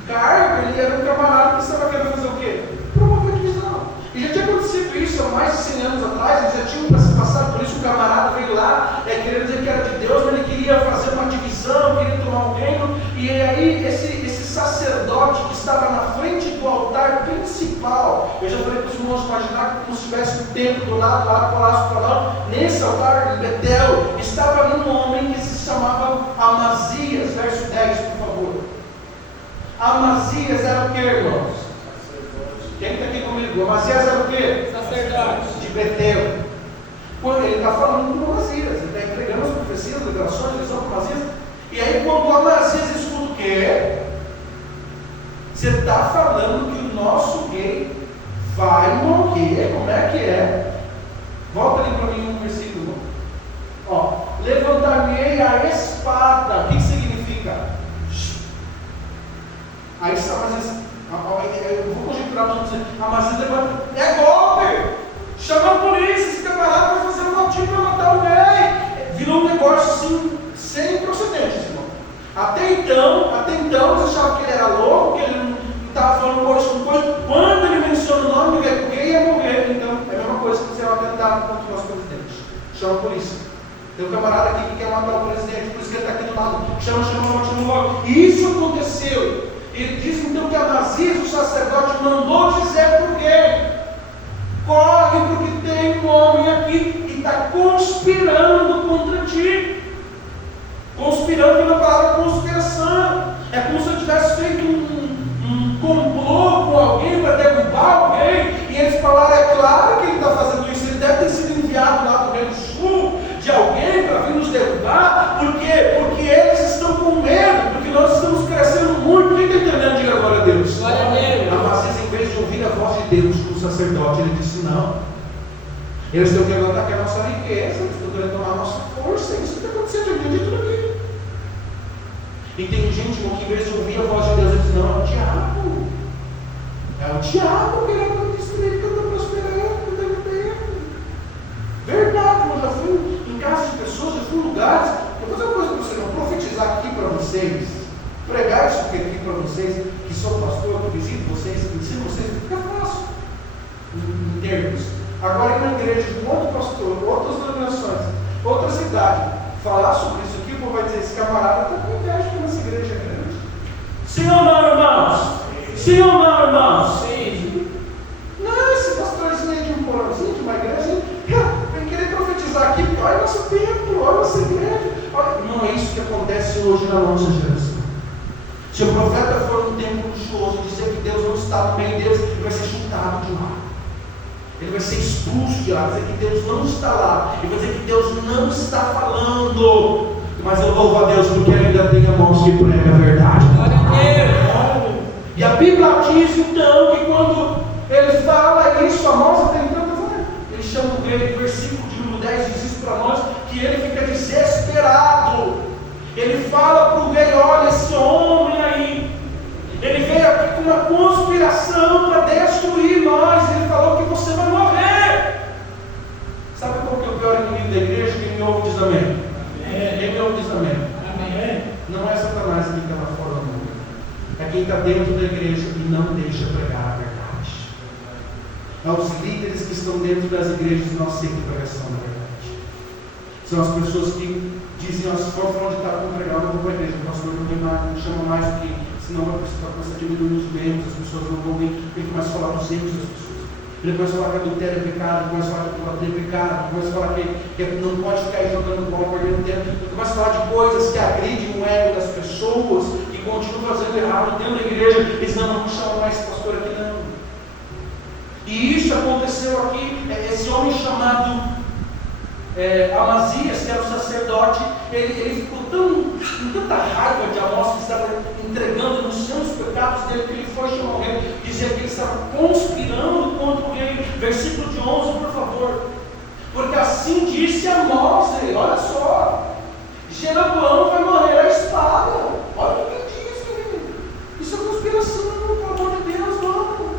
cargo, ele era um camarada que estava querendo fazer o quê? Promover divisão. E já tinha acontecido isso há mais de 100 anos atrás, eles já tinham passado por isso, o camarada veio lá, querendo dizer que era de Deus, mas ele queria fazer uma divisão, queria tomar um reino, e aí esse sacerdote que estava na frente do altar principal, eu já falei para os irmãos imaginar como se tivesse um templo do lado, lá do Palácio Planalto, nesse altar de Betel, estava ali um homem que se chamava Amazias, verso 10, por favor. Amazias era o que, irmãos? Quem está aqui comigo? Amazias era o que? Sacerdote de Betel. Quando ele está falando com Amazias, ele está entregando as profecias, as revelações, eles são com Amazias. E aí quando Amazias escuta o quê? Você está falando que o nosso rei vai morrer. Como é que é? Volta ali para mim um versículo. Ó, levantar-me-ei a espada. O que significa? Aí Amazias, eu vou conjecturar para você. Amazias levanta, é golpe! Chama a polícia, esse camarada vai fazer um motivo para matar o rei. Virou um negócio assim, sem procedentes, irmão. Até então, eles achavam que ele era louco, que ele não estava falando coisa com coisa. Quando ele menciona o nome do rei, o rei ia morrer. Então, é a mesma coisa que você vai tentar contra o nosso presidente. Chama a polícia. Tem um camarada aqui que quer matar o presidente, por isso que ele está aqui do lado. Chama logo. E isso aconteceu. Ele diz então que Amazias, o sacerdote, mandou dizer para o rei: corre, porque tem um homem aqui que está conspirando contra ti. Conspirando pela palavra conspiração. É como se eu tivesse feito um complô com alguém para derrubar alguém. E eles falaram: é claro que ele está fazendo isso. Ele deve ter sido enviado lá do Rio do Sul de alguém para vir nos derrubar. Por quê? Porque eles estão com medo. Porque nós estamos crescendo muito. Quem está entendendo? Diga glória a Deus. Glória a Deus. Amazias, em vez de ouvir a voz de Deus como sacerdote, ele disse: não. Eles estão querendo atacar a nossa riqueza, eles estão querendo tomar a nossa força. Isso que está acontecendo, eu entendi tudo aqui. E tem gente, irmão, que em vez de ouvir a voz de Deus, ele diz: não, é o diabo. É o diabo querendo me destruir, que eu estou prosperando, que eu estou bem. Verdade, irmão, já fui em casa de pessoas, já fui em lugares. Eu vou fazer uma coisa para vocês, irmão, profetizar aqui para vocês, pregar isso aqui para vocês, que sou pastor, que visito vocês, que ensino vocês, fica fácil, em termos. Agora, em uma igreja de um outro pastor, outras denominações, outra cidade, falar sobre isso aqui, o povo vai dizer: esse camarada está com inveja que nossa igreja é grande. Sim ou não, irmãos? Sim ou não, irmãos? Sim. Não, esse pastorzinho aí de um porãozinho, de uma igreja, vem querer profetizar aqui, porque olha nosso templo, olha nossa igreja. Olha, não é isso que acontece hoje na nossa geração. Se o profeta for um templo luxuoso e dizer que Deus não está no meio deles, ele vai ser chutado de lá. Ele vai ser expulso de lá, vai dizer que Deus não está lá, ele vai dizer que Deus não está falando. Mas eu louvo a Deus porque ainda tem irmãos que pregam a verdade. Glória a Deus. E a Bíblia diz então que quando ele fala isso, Amós tem tanta coisa. Ele chama o rei, versículo de número 10 diz isso para nós, que ele fica desesperado. Ele fala para o rei: olha, esse homem aí, ele veio aqui com uma conspiração para destruir nós. Ele falou quem está dentro da igreja e não deixa pregar a verdade. Aos líderes que estão dentro das igrejas e não aceitam a pregação da verdade. São as pessoas que dizem, se for onde está para pregar, eu não vou para a igreja, o pastor não chama mais, porque senão vai começar a diminuir os membros, as pessoas não vão vir, ele começa a falar dos erros das pessoas. Ele começa a falar que adultério é pecado, ele começa a falar que idolatria é pecado, ele começa a falar que não pode ficar aí jogando bola, perdendo tempo, ele começa a falar de coisas que agridem o ego das pessoas e continuam fazendo errado dentro da igreja. Eles não chamam mais esse pastor aqui, não. E isso aconteceu aqui. Esse homem chamado Amazias, que era o sacerdote, ele ficou com tanta raiva de Amós, que estava entregando, anunciando os pecados dele, que ele foi chamar o rei, dizia que ele estava conspirando contra o rei. Versículo de 11, por favor. Porque assim disse Amós, olha só, Jeroboão vai morrer à espada. Olha o que ele diz, querido. Isso é conspiração, pelo amor de Deus, mano.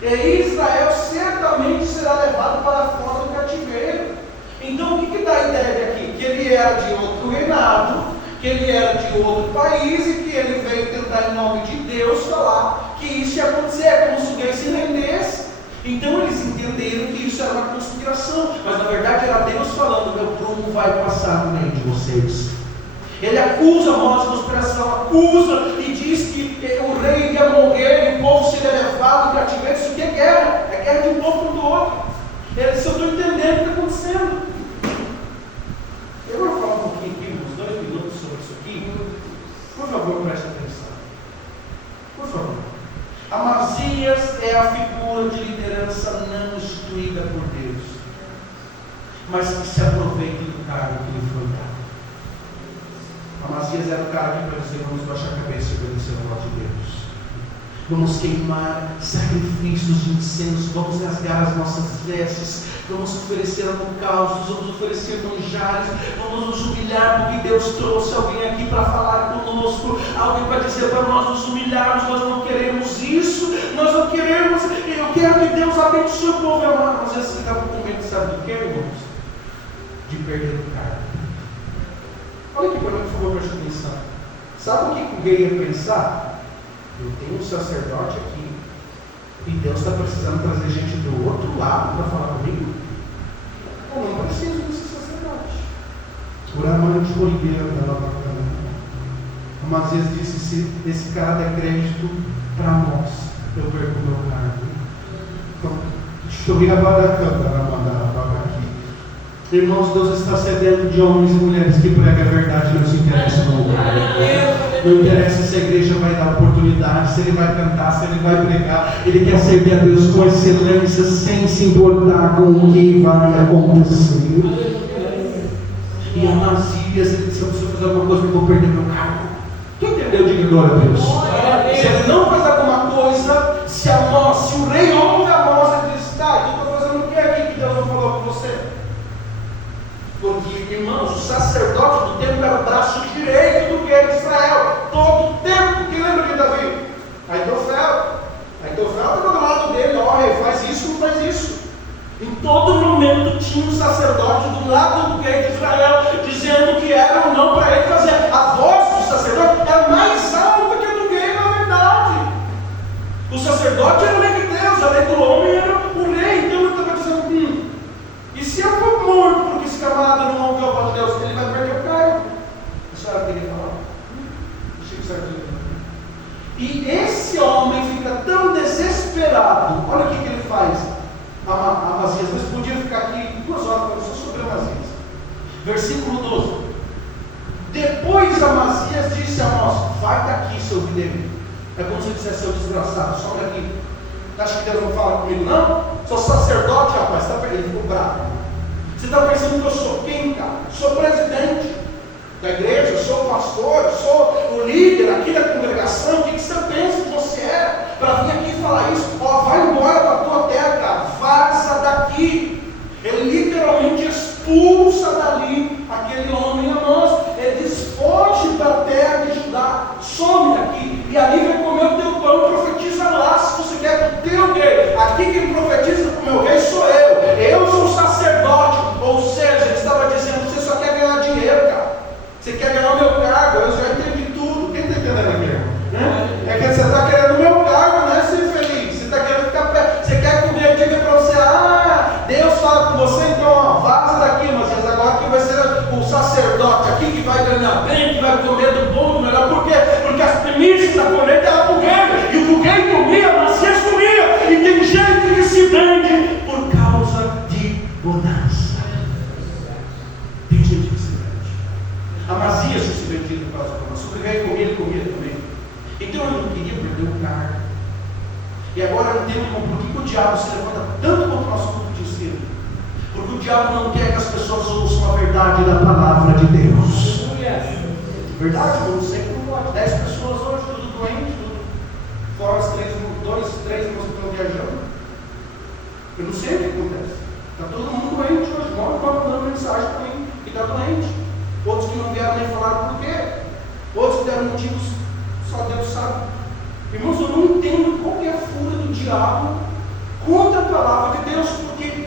E Israel certamente será levado para fora do cativeiro. Então o que dá a ideia aqui? Que ele era de outro reinado, que ele era de outro país e que ele veio tentar em nome de Deus falar que isso ia acontecer, como se o rei se rendesse. Então eles entenderam que isso era uma conspiração, mas na verdade era Deus falando: meu prumo vai passar no meio de vocês. Ele acusa Amós de conspiração, acusa e diz que o rei ia morrer e o povo seria levado em cativeiro. Isso que é guerra? É guerra de um povo contra o outro. Eles só estão entendendo o que está acontecendo. Eu vou falar um pouquinho aqui, uns 2 minutos sobre isso aqui. Por favor, preste atenção. Por favor. Amazias é a figura de liderança não instituída por Deus, mas que se aproveita do cargo que lhe foi dado. Amazias era o cara que para dizer: vamos baixar a cabeça e obedecer a voz de Deus. Vamos queimar sacrifícios de incêndios, vamos rasgar as nossas vestes, vamos oferecer holocaustos, vamos oferecer manjares, vamos nos humilhar, porque Deus trouxe alguém aqui para falar conosco, alguém para dizer para nós nos humilharmos. Nós não queremos isso, nós não queremos. Eu quero que Deus abençoe o povo amado. Às vezes ficava com medo, sabe do que, irmãos? De perder o cargo. Olha aqui para mim, por favor, preste atenção. Sabe o que o rei ia pensar? Eu tenho um sacerdote aqui e Deus está precisando trazer gente do outro lado para falar comigo. Eu não preciso desse sacerdote. Por amor de Oliveira, Amazias disse: se esse cara der crédito para nós, eu perco o meu cargo. Então, deixa eu vir a câmera aqui. Irmãos, Deus está cedendo de homens e mulheres que pregam a verdade, não se interessa no lugar. Não interessa se a igreja vai dar oportunidade, se ele vai cantar, se ele vai pregar. Ele quer servir a Deus com excelência, sem se importar com o que vai acontecer. E Amazias, ele disse: eu preciso fazer alguma coisa, eu vou perder meu cargo. Quem entendeu? Diga glória a Deus. Se ele não faz alguma coisa, se o rei ouve Amós, ele diz: tá, eu estou fazendo o que aqui que Deus não falou com você? Porque, irmãos, o sacerdote do templo era o braço direito do rei de Israel. Todo o tempo. Quem lembra de Davi? Aitofel estava do lado dele: ó, rei, faz isso, não faz isso. Em todo momento tinha um sacerdote do lado do rei de Israel, dizendo que era ou não para ele fazer. A voz do sacerdote era mais alta que a do rei, na verdade. O sacerdote era a lei de Deus, a lei do homem era o rei. Então ele estava dizendo: e se eu for morto porque esse camarada não ouviu a voz de Deus, ele vai perder o cargo? A senhora queria falar? Deixa eu certo. E esse homem fica tão desesperado. Olha o que ele faz. Amazias, mas podia ficar aqui 2 horas falando só sobre Amazias. Versículo 12. Depois Amazias disse a Amós: vai daqui, seu videiro. É como se eu dissesse: seu desgraçado, sobe aqui. Acha que Deus não fala comigo, não? Sou sacerdote, rapaz, está perdendo, ficou bravo. Você está pensando que eu sou quem, cara? Sou presidente da igreja, sou pastor, sou o líder aqui da congregação. O que você pensa que você é para vir aqui e falar isso? Ó, vai embora para a tua terra, cara, vaza daqui. Ele literalmente expulsa dali aquele homem Amós. Ele diz: foge para a terra de Judá, some daqui, e ali vai comer o teu pão. Profetiza lá, se você quer, o teu rei. Aqui quem profetiza para o meu rei sou eu. Eu sou o sacerdote. Ou seja, ele estava dizendo: você só quer ganhar dinheiro, cara. Você quer ganhar o meu cargo. vai comer do bom, do melhor. Por quê? Porque as primícias da colheita era para o rei. E o que o rei comia, Amazias comia. E tem gente que se vende por causa de bonança. Tem gente que se vende. Amazias se vendia por causa de bonança. O rei comia, ele comia também. Então ele não queria perder o cargo. E agora eu entendo, irmão, por que o diabo se levanta tanto contra o nosso culto de ensino? Porque o diabo não quer que as pessoas ouçam a verdade da palavra de Deus. Verdade, irmão, sempre não pode. 10 pessoas hoje, tudo doente, tudo fora as 3 irmãos que estão viajando. Eu não sei o que acontece. Está todo mundo doente hoje. Mora mandando mensagem para mim que está doente. Outros que não vieram nem falar por quê. Outros que deram motivos, só Deus sabe. Irmãos, eu não entendo qual é a fúria do diabo contra a palavra de Deus, porque,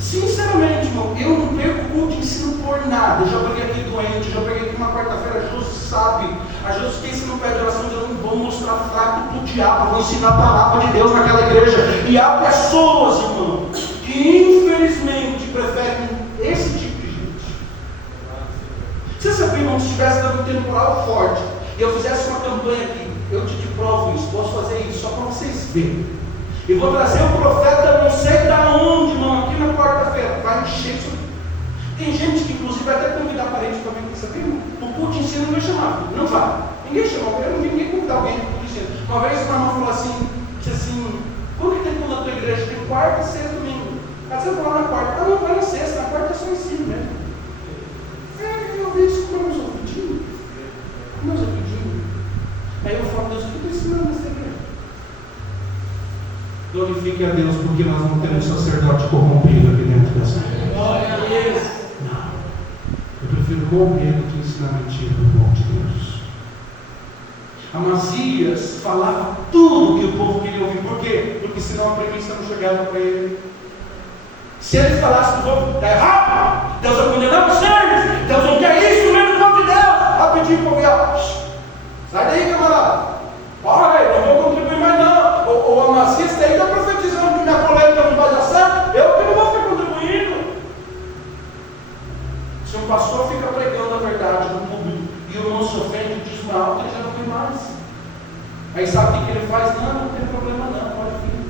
sinceramente, irmão, eu não perco o culto de ensino por nada. Eu já peguei aqui doente, já peguei aqui uma quarta-feira, a Josi sabe. A Josi tem esse no pé de oração, eu não vou mostrar fraco para o diabo, vou ensinar a palavra de Deus naquela igreja. E há pessoas, irmão, que infelizmente preferem esse tipo de gente. Você sabia, irmão, se estivesse dando um temporal forte e eu fizesse uma campanha aqui, eu te provo isso, posso fazer isso só para vocês verem. E vou trazer o profeta, não sei da onde, irmão, aqui na quarta-feira. Vai encher isso. Tem gente que, inclusive, vai até convidar parente para vir aqui, sabe? O culto de ensino não vai chamar. Não vai. Ninguém chamou. Eu não vi ninguém convidar alguém para o culto de ensino. Uma vez uma irmã falou assim: quando que tem culto na tua igreja? Tem quarta, sexta, domingo. Aí você falou na quarta. Ah, não, vai na sexta. Na quarta é só ensino mesmo. Eu vi isso com meus ouvidinhos. Meus ouvidinhos. Aí eu falo: Deus, o que eu estou ensinando nessa igreja? Glorifique a Deus, porque nós não temos sacerdote corrompido aqui dentro dessa igreja. Glória a Deus. Não. Eu prefiro corromper do que ensinar mentira do povo de Deus. Amazias falava tudo que o povo queria ouvir. Por quê? Porque senão a premissa não chegava para ele. Se ele falasse para o povo: está errado, Deus vai condenar vocês, Deus não quer isso no meio do povo de Deus. Rapidinho, o povo ia: sai daí, camarada. Olha, não vou contribuir mais não. O Amazias daí está profetizando que minha colheita não vai dar certo. Eu que não vou ficar contribuindo. Se um pastor fica pregando a verdade no público e o irmão se ofende, diz uma alta, ele já não vem mais. Aí sabe o que ele faz? Não tem problema não, pode vir.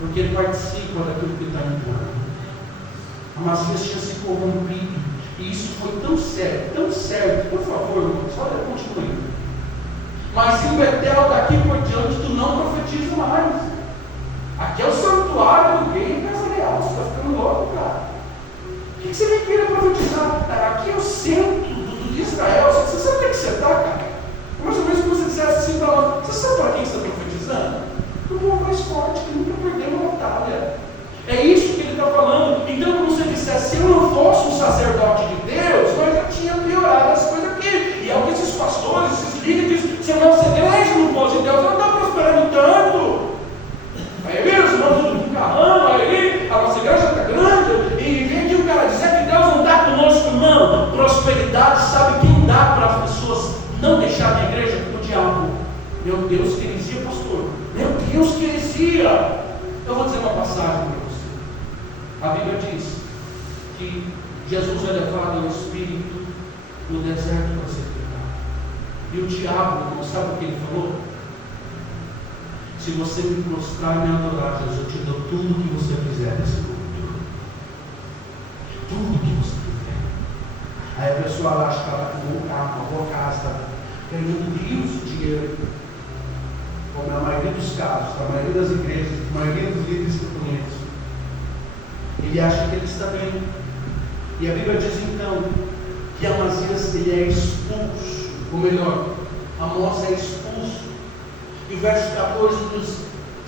Porque ele participa daquilo que está impondo. Amazias tinha se corrompido. E isso foi tão sério. Por favor, irmãos, olha, continue. Mas em Betel, daqui por diante, tu não profetiza mais. Aqui é o santuário do rei em Casa Real. Você está ficando louco, cara. O que você vem querer profetizar? Aqui é o centro de Israel. Você sabe onde é que você está, cara? É mais ou menos como se você dissesse assim para nós: você sabe para quem você está profetizando? O povo mais forte, que nunca perdeu uma batalha. É isso que ele está falando. Então, como se ele dissesse: se eu não fosse um sacerdote de Deus, nós já tínhamos piorado as coisas aqui. E é o que esses pastores, esses líderes, se a nossa igreja não fosse de Deus, não está prosperando tanto. Aí viram, os irmãos tudo carrando, aí a nossa igreja está grande, e vem aqui o cara dizer que Deus não está conosco, não. Prosperidade, sabe quem dá para as pessoas não deixarem a igreja? O diabo. Meu Deus, que heresia, pastor. Meu Deus, que heresia. Eu vou dizer uma passagem para você. A Bíblia diz que Jesus é levado no Espírito no deserto para ser tentado. E o diabo, não sabe o que ele falou? Se você me prostrar e me adorar, Jesus, eu te dou tudo o que você quiser desse mundo. Tudo o que você quiser. Aí a pessoa acha que ela tem um bom carro, uma boa casa, está ganhando rios de dinheiro. Como a maioria dos casos, a maioria das igrejas, a maioria dos líderes que eu conheço. Ele acha que ele está bem. E a Bíblia diz então que Amazias ele é expulso, ou melhor, Amós é expulso. E o verso 14 diz,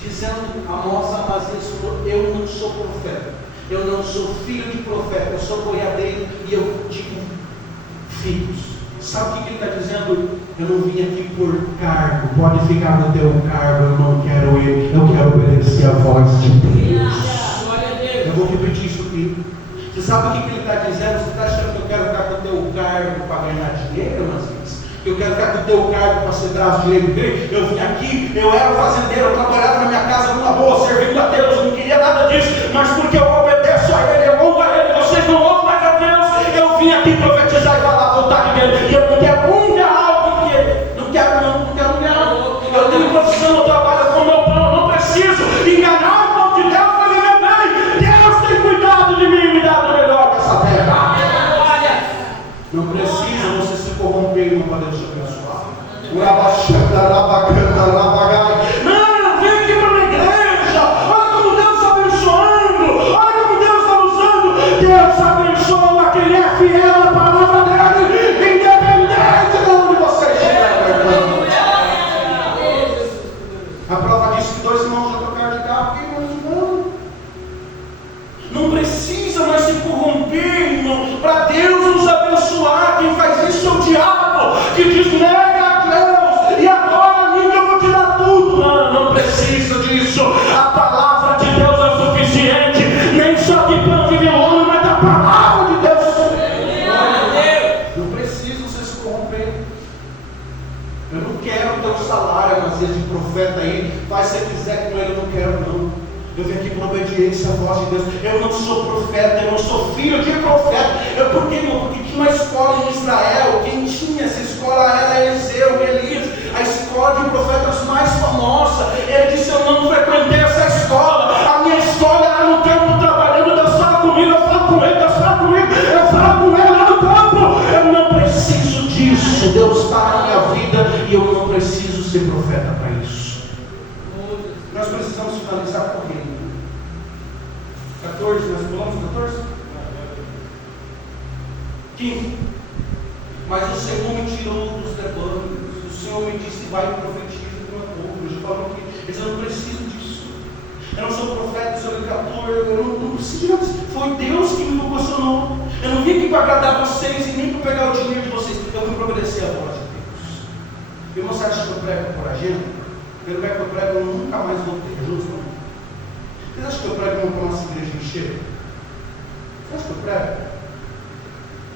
dizendo Amazias falou: eu não sou profeta, eu não sou filho de profeta, eu sou boiadeiro e eu cultivo filhos. Sabe o que ele está dizendo? Eu não vim aqui por cargo, pode ficar no teu cargo, eu não quero ele, eu quero obedecer a voz de Deus. Eu vou repetir isso aqui. Você sabe o que ele está dizendo? Você está achando que eu quero ficar com o teu cargo para ganhar dinheiro, Amazias? Que eu quero ficar com o teu cargo para ser braço direito dele? Eu vim aqui, eu era fazendeiro, eu trabalhava na minha casa numa boa, servindo a Deus, eu não queria nada disso, mas porque eu obedeço a ele, eu honro a ele, vocês não honram mais a Deus, eu vim aqui profetizar e falar a vontade dele, e eu não quero um real abençoar. Não, vem aqui para a igreja. Olha como Deus está abençoando. Olha como Deus está usando. Deus abençoa quem é fiel à palavra dele, independente de onde você estiver. A prova diz que 2 irmãos já trocaram de carro. Não precisa mais se corromper, irmão, para Deus nos abençoar. Quem faz isso é o diabo, que diz: nega a Deus, e agora a mim que eu vou tirar tudo. Não precisa disso. A palavra de Deus é suficiente. Nem só que pão vive o homem, mas a palavra de Deus. Não precisa você se corromper. Eu não quero ter um salário, às vezes, de profeta aí. Faz se você quiser com ele, eu não quero, não. Eu vim aqui por obediência à voz de Deus. Eu não sou profeta, eu não sou filho de profeta. Por quê, irmão? Porque tinha uma escola em Israel. Quem tinha essa escola era Eliseu, Elias, a escola de profetas mais famosa. Ele disse: eu não frequentei essa escola. A minha escola era no campo trabalhando. Deus fala comigo, eu falo com ele, Deus fala comigo, eu falo com ele lá no campo. Eu não preciso disso. Deus está na minha vida e eu não preciso ser profeta para isso. Nós precisamos finalizar correndo. 14, nós pulamos 14? 15. Mas o Senhor me tirou dos rebanhos. O Senhor me disse: vai e profetiza com o povo. Eu já falo que eu não preciso disso. Eu não sou profeta, sou educador. Eu não preciso disso. Foi Deus que me proporcionou. Eu não vim aqui para agradar vocês e nem para pegar o dinheiro de vocês. Eu vim para obedecer a voz de Deus. Irmão, você acha que eu prego por agenda? Pelo que eu prego, eu nunca mais vou ter. Justo? Vocês acham que eu prego para a nossa igreja encher? Vocês acham que eu prego?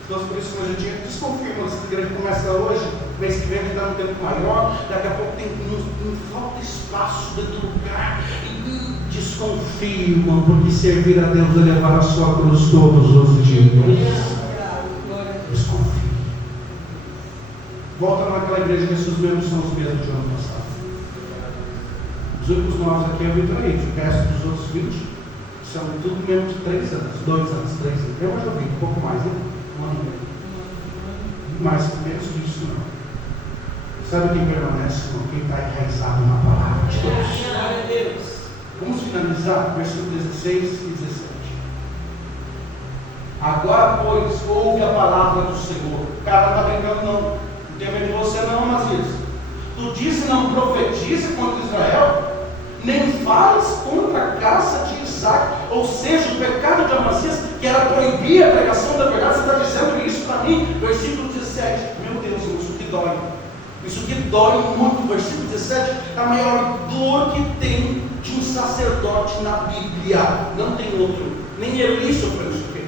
Se fosse por isso que hoje em dia, desconfirma, se a igreja começa hoje, mês que vem a gente dá um tempo maior, daqui a pouco não falta espaço dentro do lugar. E desconfirmam, porque servir a Deus é levar a sua cruz todos os dias. Desconfie. Volta naquela igreja que esses membros são os mesmos de ano passado. Os únicos novos aqui é o Vitor Reis, o resto dos outros 20 são tudo menos de 3 anos, 2 anos, 3 anos. Eu mais ouvi, um pouco mais, né? Um ano e meio. Mas menos que isso não. Sabe quem permanece? Quem está enraizado na palavra de Deus. Vamos finalizar, versículo 16 e 17. Agora, pois, ouve a palavra do Senhor. O cara não está brincando, não. Não tem medo de você, não, Amazias. Tu disse: não profetize contra Israel, nem fales contra a casa de Isaac. Ou seja, o pecado de Amazias, que era proibir a pregação da verdade. Você está dizendo isso para mim? Versículo 17. Meu Deus, isso que dói. Isso que dói muito. Versículo 17 é a maior dor que tem de um sacerdote na Bíblia. Não tem outro. Nem Eli sofreu isso aqui.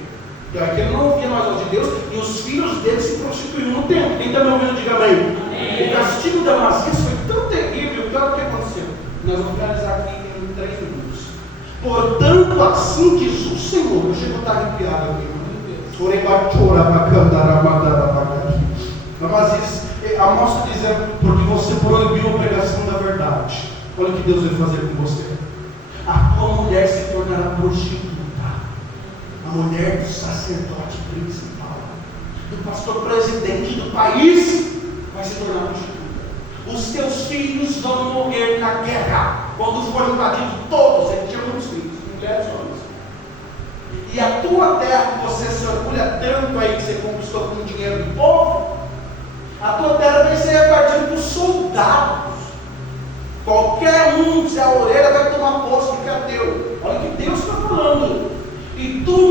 Então é que ele não ouvia mais a voz de Deus e os filhos dele se prostituíram no templo. Quem está me ouvindo, diga amém. O castigo de Amazias foi tão terrível que olha o que aconteceu. Nós vamos finalizar aqui em 3 minutos. Portanto, assim diz o Senhor. Eu chego a estar arrepiado aqui. Amazias, a moça dizendo: porque você proibiu a pregação da verdade. Olha o que Deus vai fazer com você. A tua mulher se tornará prostituta. A mulher do sacerdote principal, do pastor presidente do país, vai se tornar prostituta. Os teus filhos vão morrer na guerra, quando forem invadidos todos. Ele tinha muitos filhos, mulheres e homens. E a tua terra, que você se orgulha tanto aí, que você conquistou com o dinheiro do povo, a tua terra vai ser repartida por soldados. Qualquer um, se a orelha vai tomar posse, que é teu. Olha o que Deus está falando. E tu